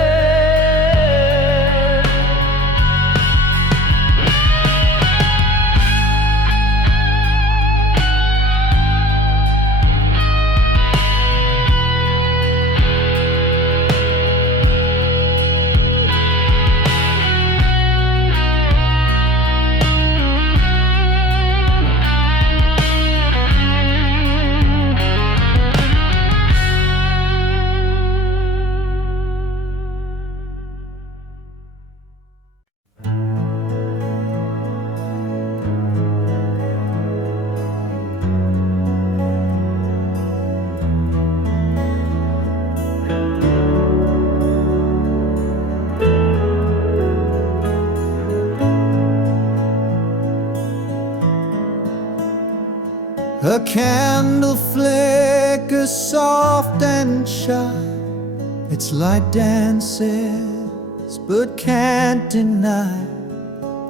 A candle flickers soft and shy. Its light dances, but can't deny.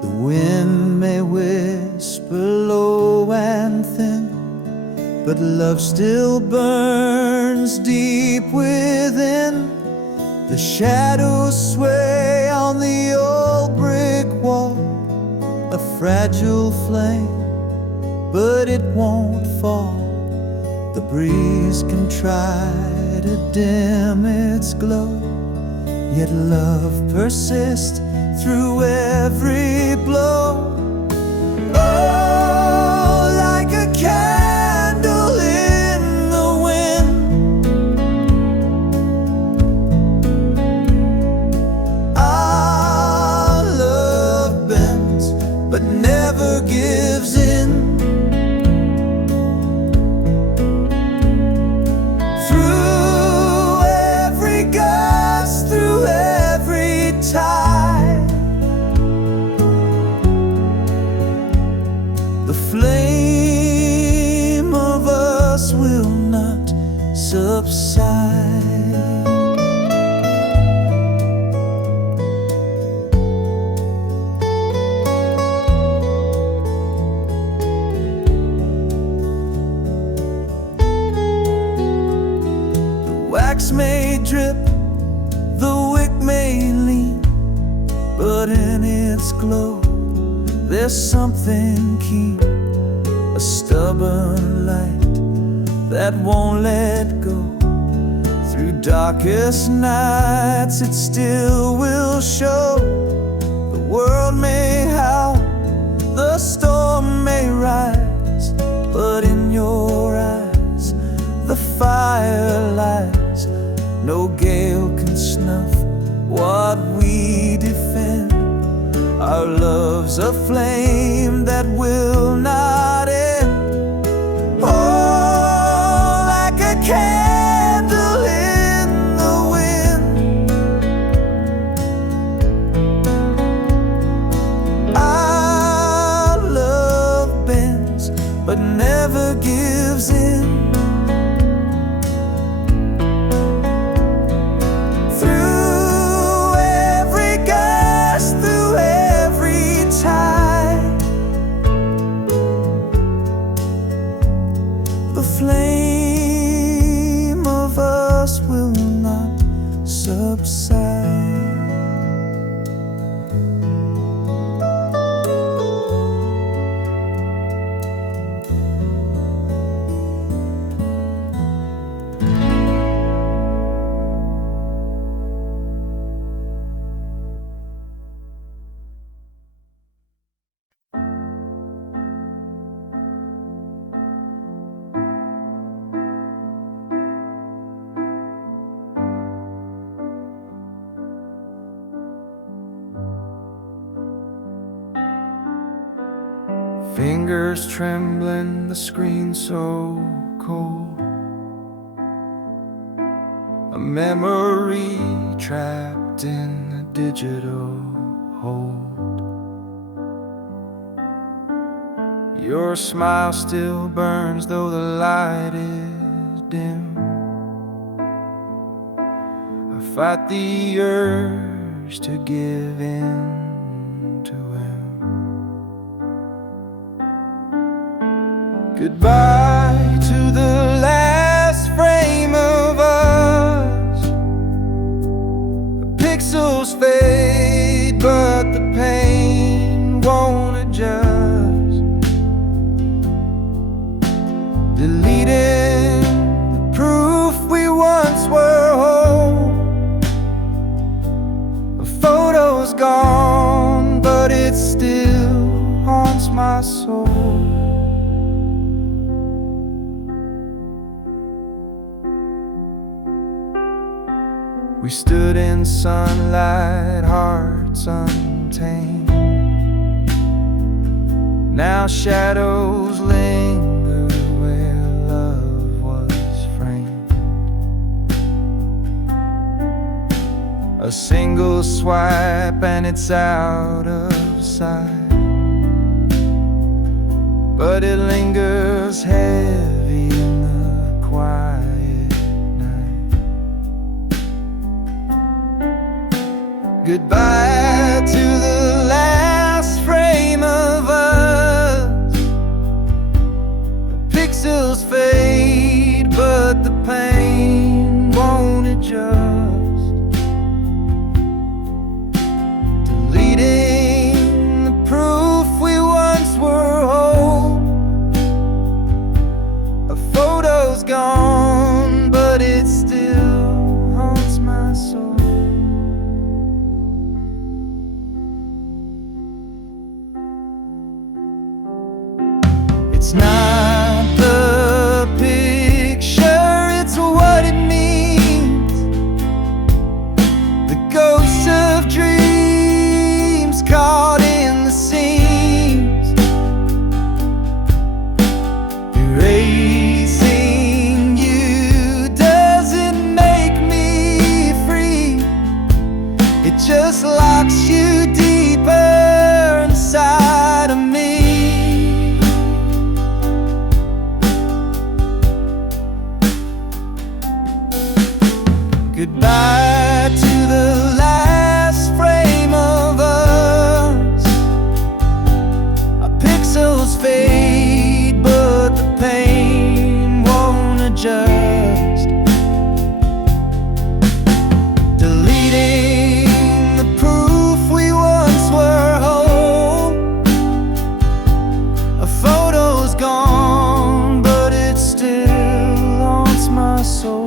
The wind may whisper low and thin, but love still burns deep within. The shadows sway on the old brick wall, a fragile flame, but it won't fall. The breeze can try to dim its glow, yet love persists through every blow. Oh, like a candle in the wind, our love bends but never gives in. The flame of us will not subside. The wax may drip, the wick may lean, but in its glow there's something keen, a stubborn light that won't let go. Through darkest nights it still will show. The world may howl, the storm may rise, but in your eyes the fire lies. No gale can snuff what we defend. Our love's a flame that will not end. Oh, like a candle in the wind, our love bends but never gives in. The flame of us will not subside. Fingers trembling, the screen so cold. A memory trapped in a digital hold. Your smile still burns though the light is dim. I fight the urge to give in to him. Goodbye to the last frame of us. The pixels fade, but the pain won't adjust. Deleting the proof we once were whole. A photo's gone, but it still haunts my soul. We stood in sunlight, hearts untamed. Now shadows linger where love was framed. A single swipe and it's out of sight, but it lingers heavy in the quiet. Goodbye to the last frame of us. The pixels fade, but the pain won't adjust. Deleting the proof we once were whole. A photo's gone, but it still haunts my soul. It's not the picture, it's what it means. The ghosts of dreams caught in the seams. Erasing you doesn't make me free. It just locks you deeper inside of me. Goodbye to the last frame of us. Our pixels fade, but the pain won't adjust. Deleting the proof we once were whole. A photo's gone, but it still haunts my soul.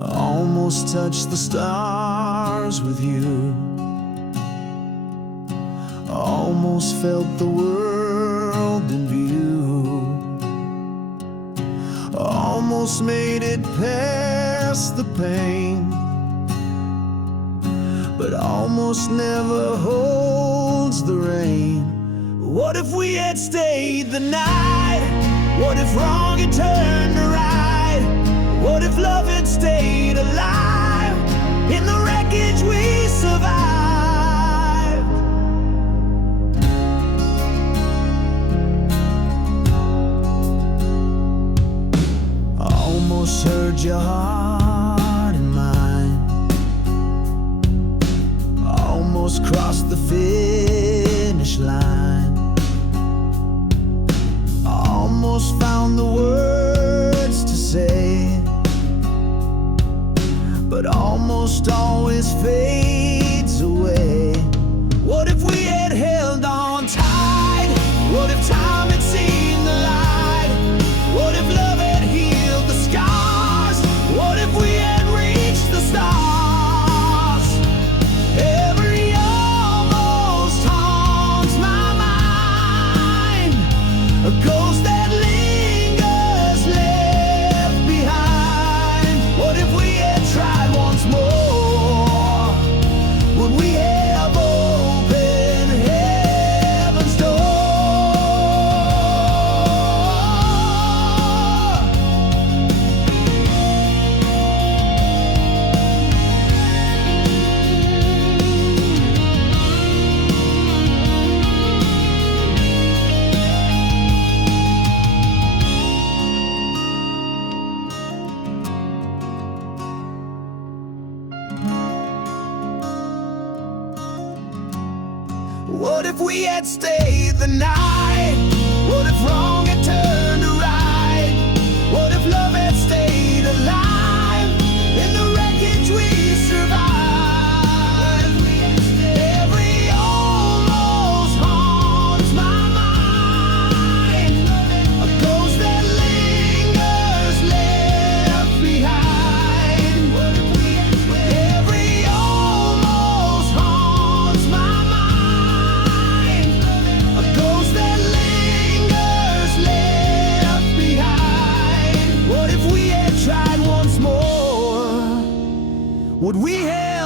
Almost touched the stars with you. Almost felt the world in view. Almost made it past the pain, but almost never holds the rain. What if we had stayed the night? What if wrong had turned to right? What if love had stayed alive? In the wreckage we survived. I almost heard your heart in mine. I almost crossed the finish line. I almost found the words to say, but almost always fades away. What if we had held on tight? What if time had seen the light? What if love had healed the scars? What if we had stayed the night? What if wrong had turned to right? What if love had stayed alive? In the wreckage we survived. Every almost haunts my mind. A ghost that lingers left behind. Every almost haunts my mind. A ghost that lingers left behind. What if we had tried once more? Would we have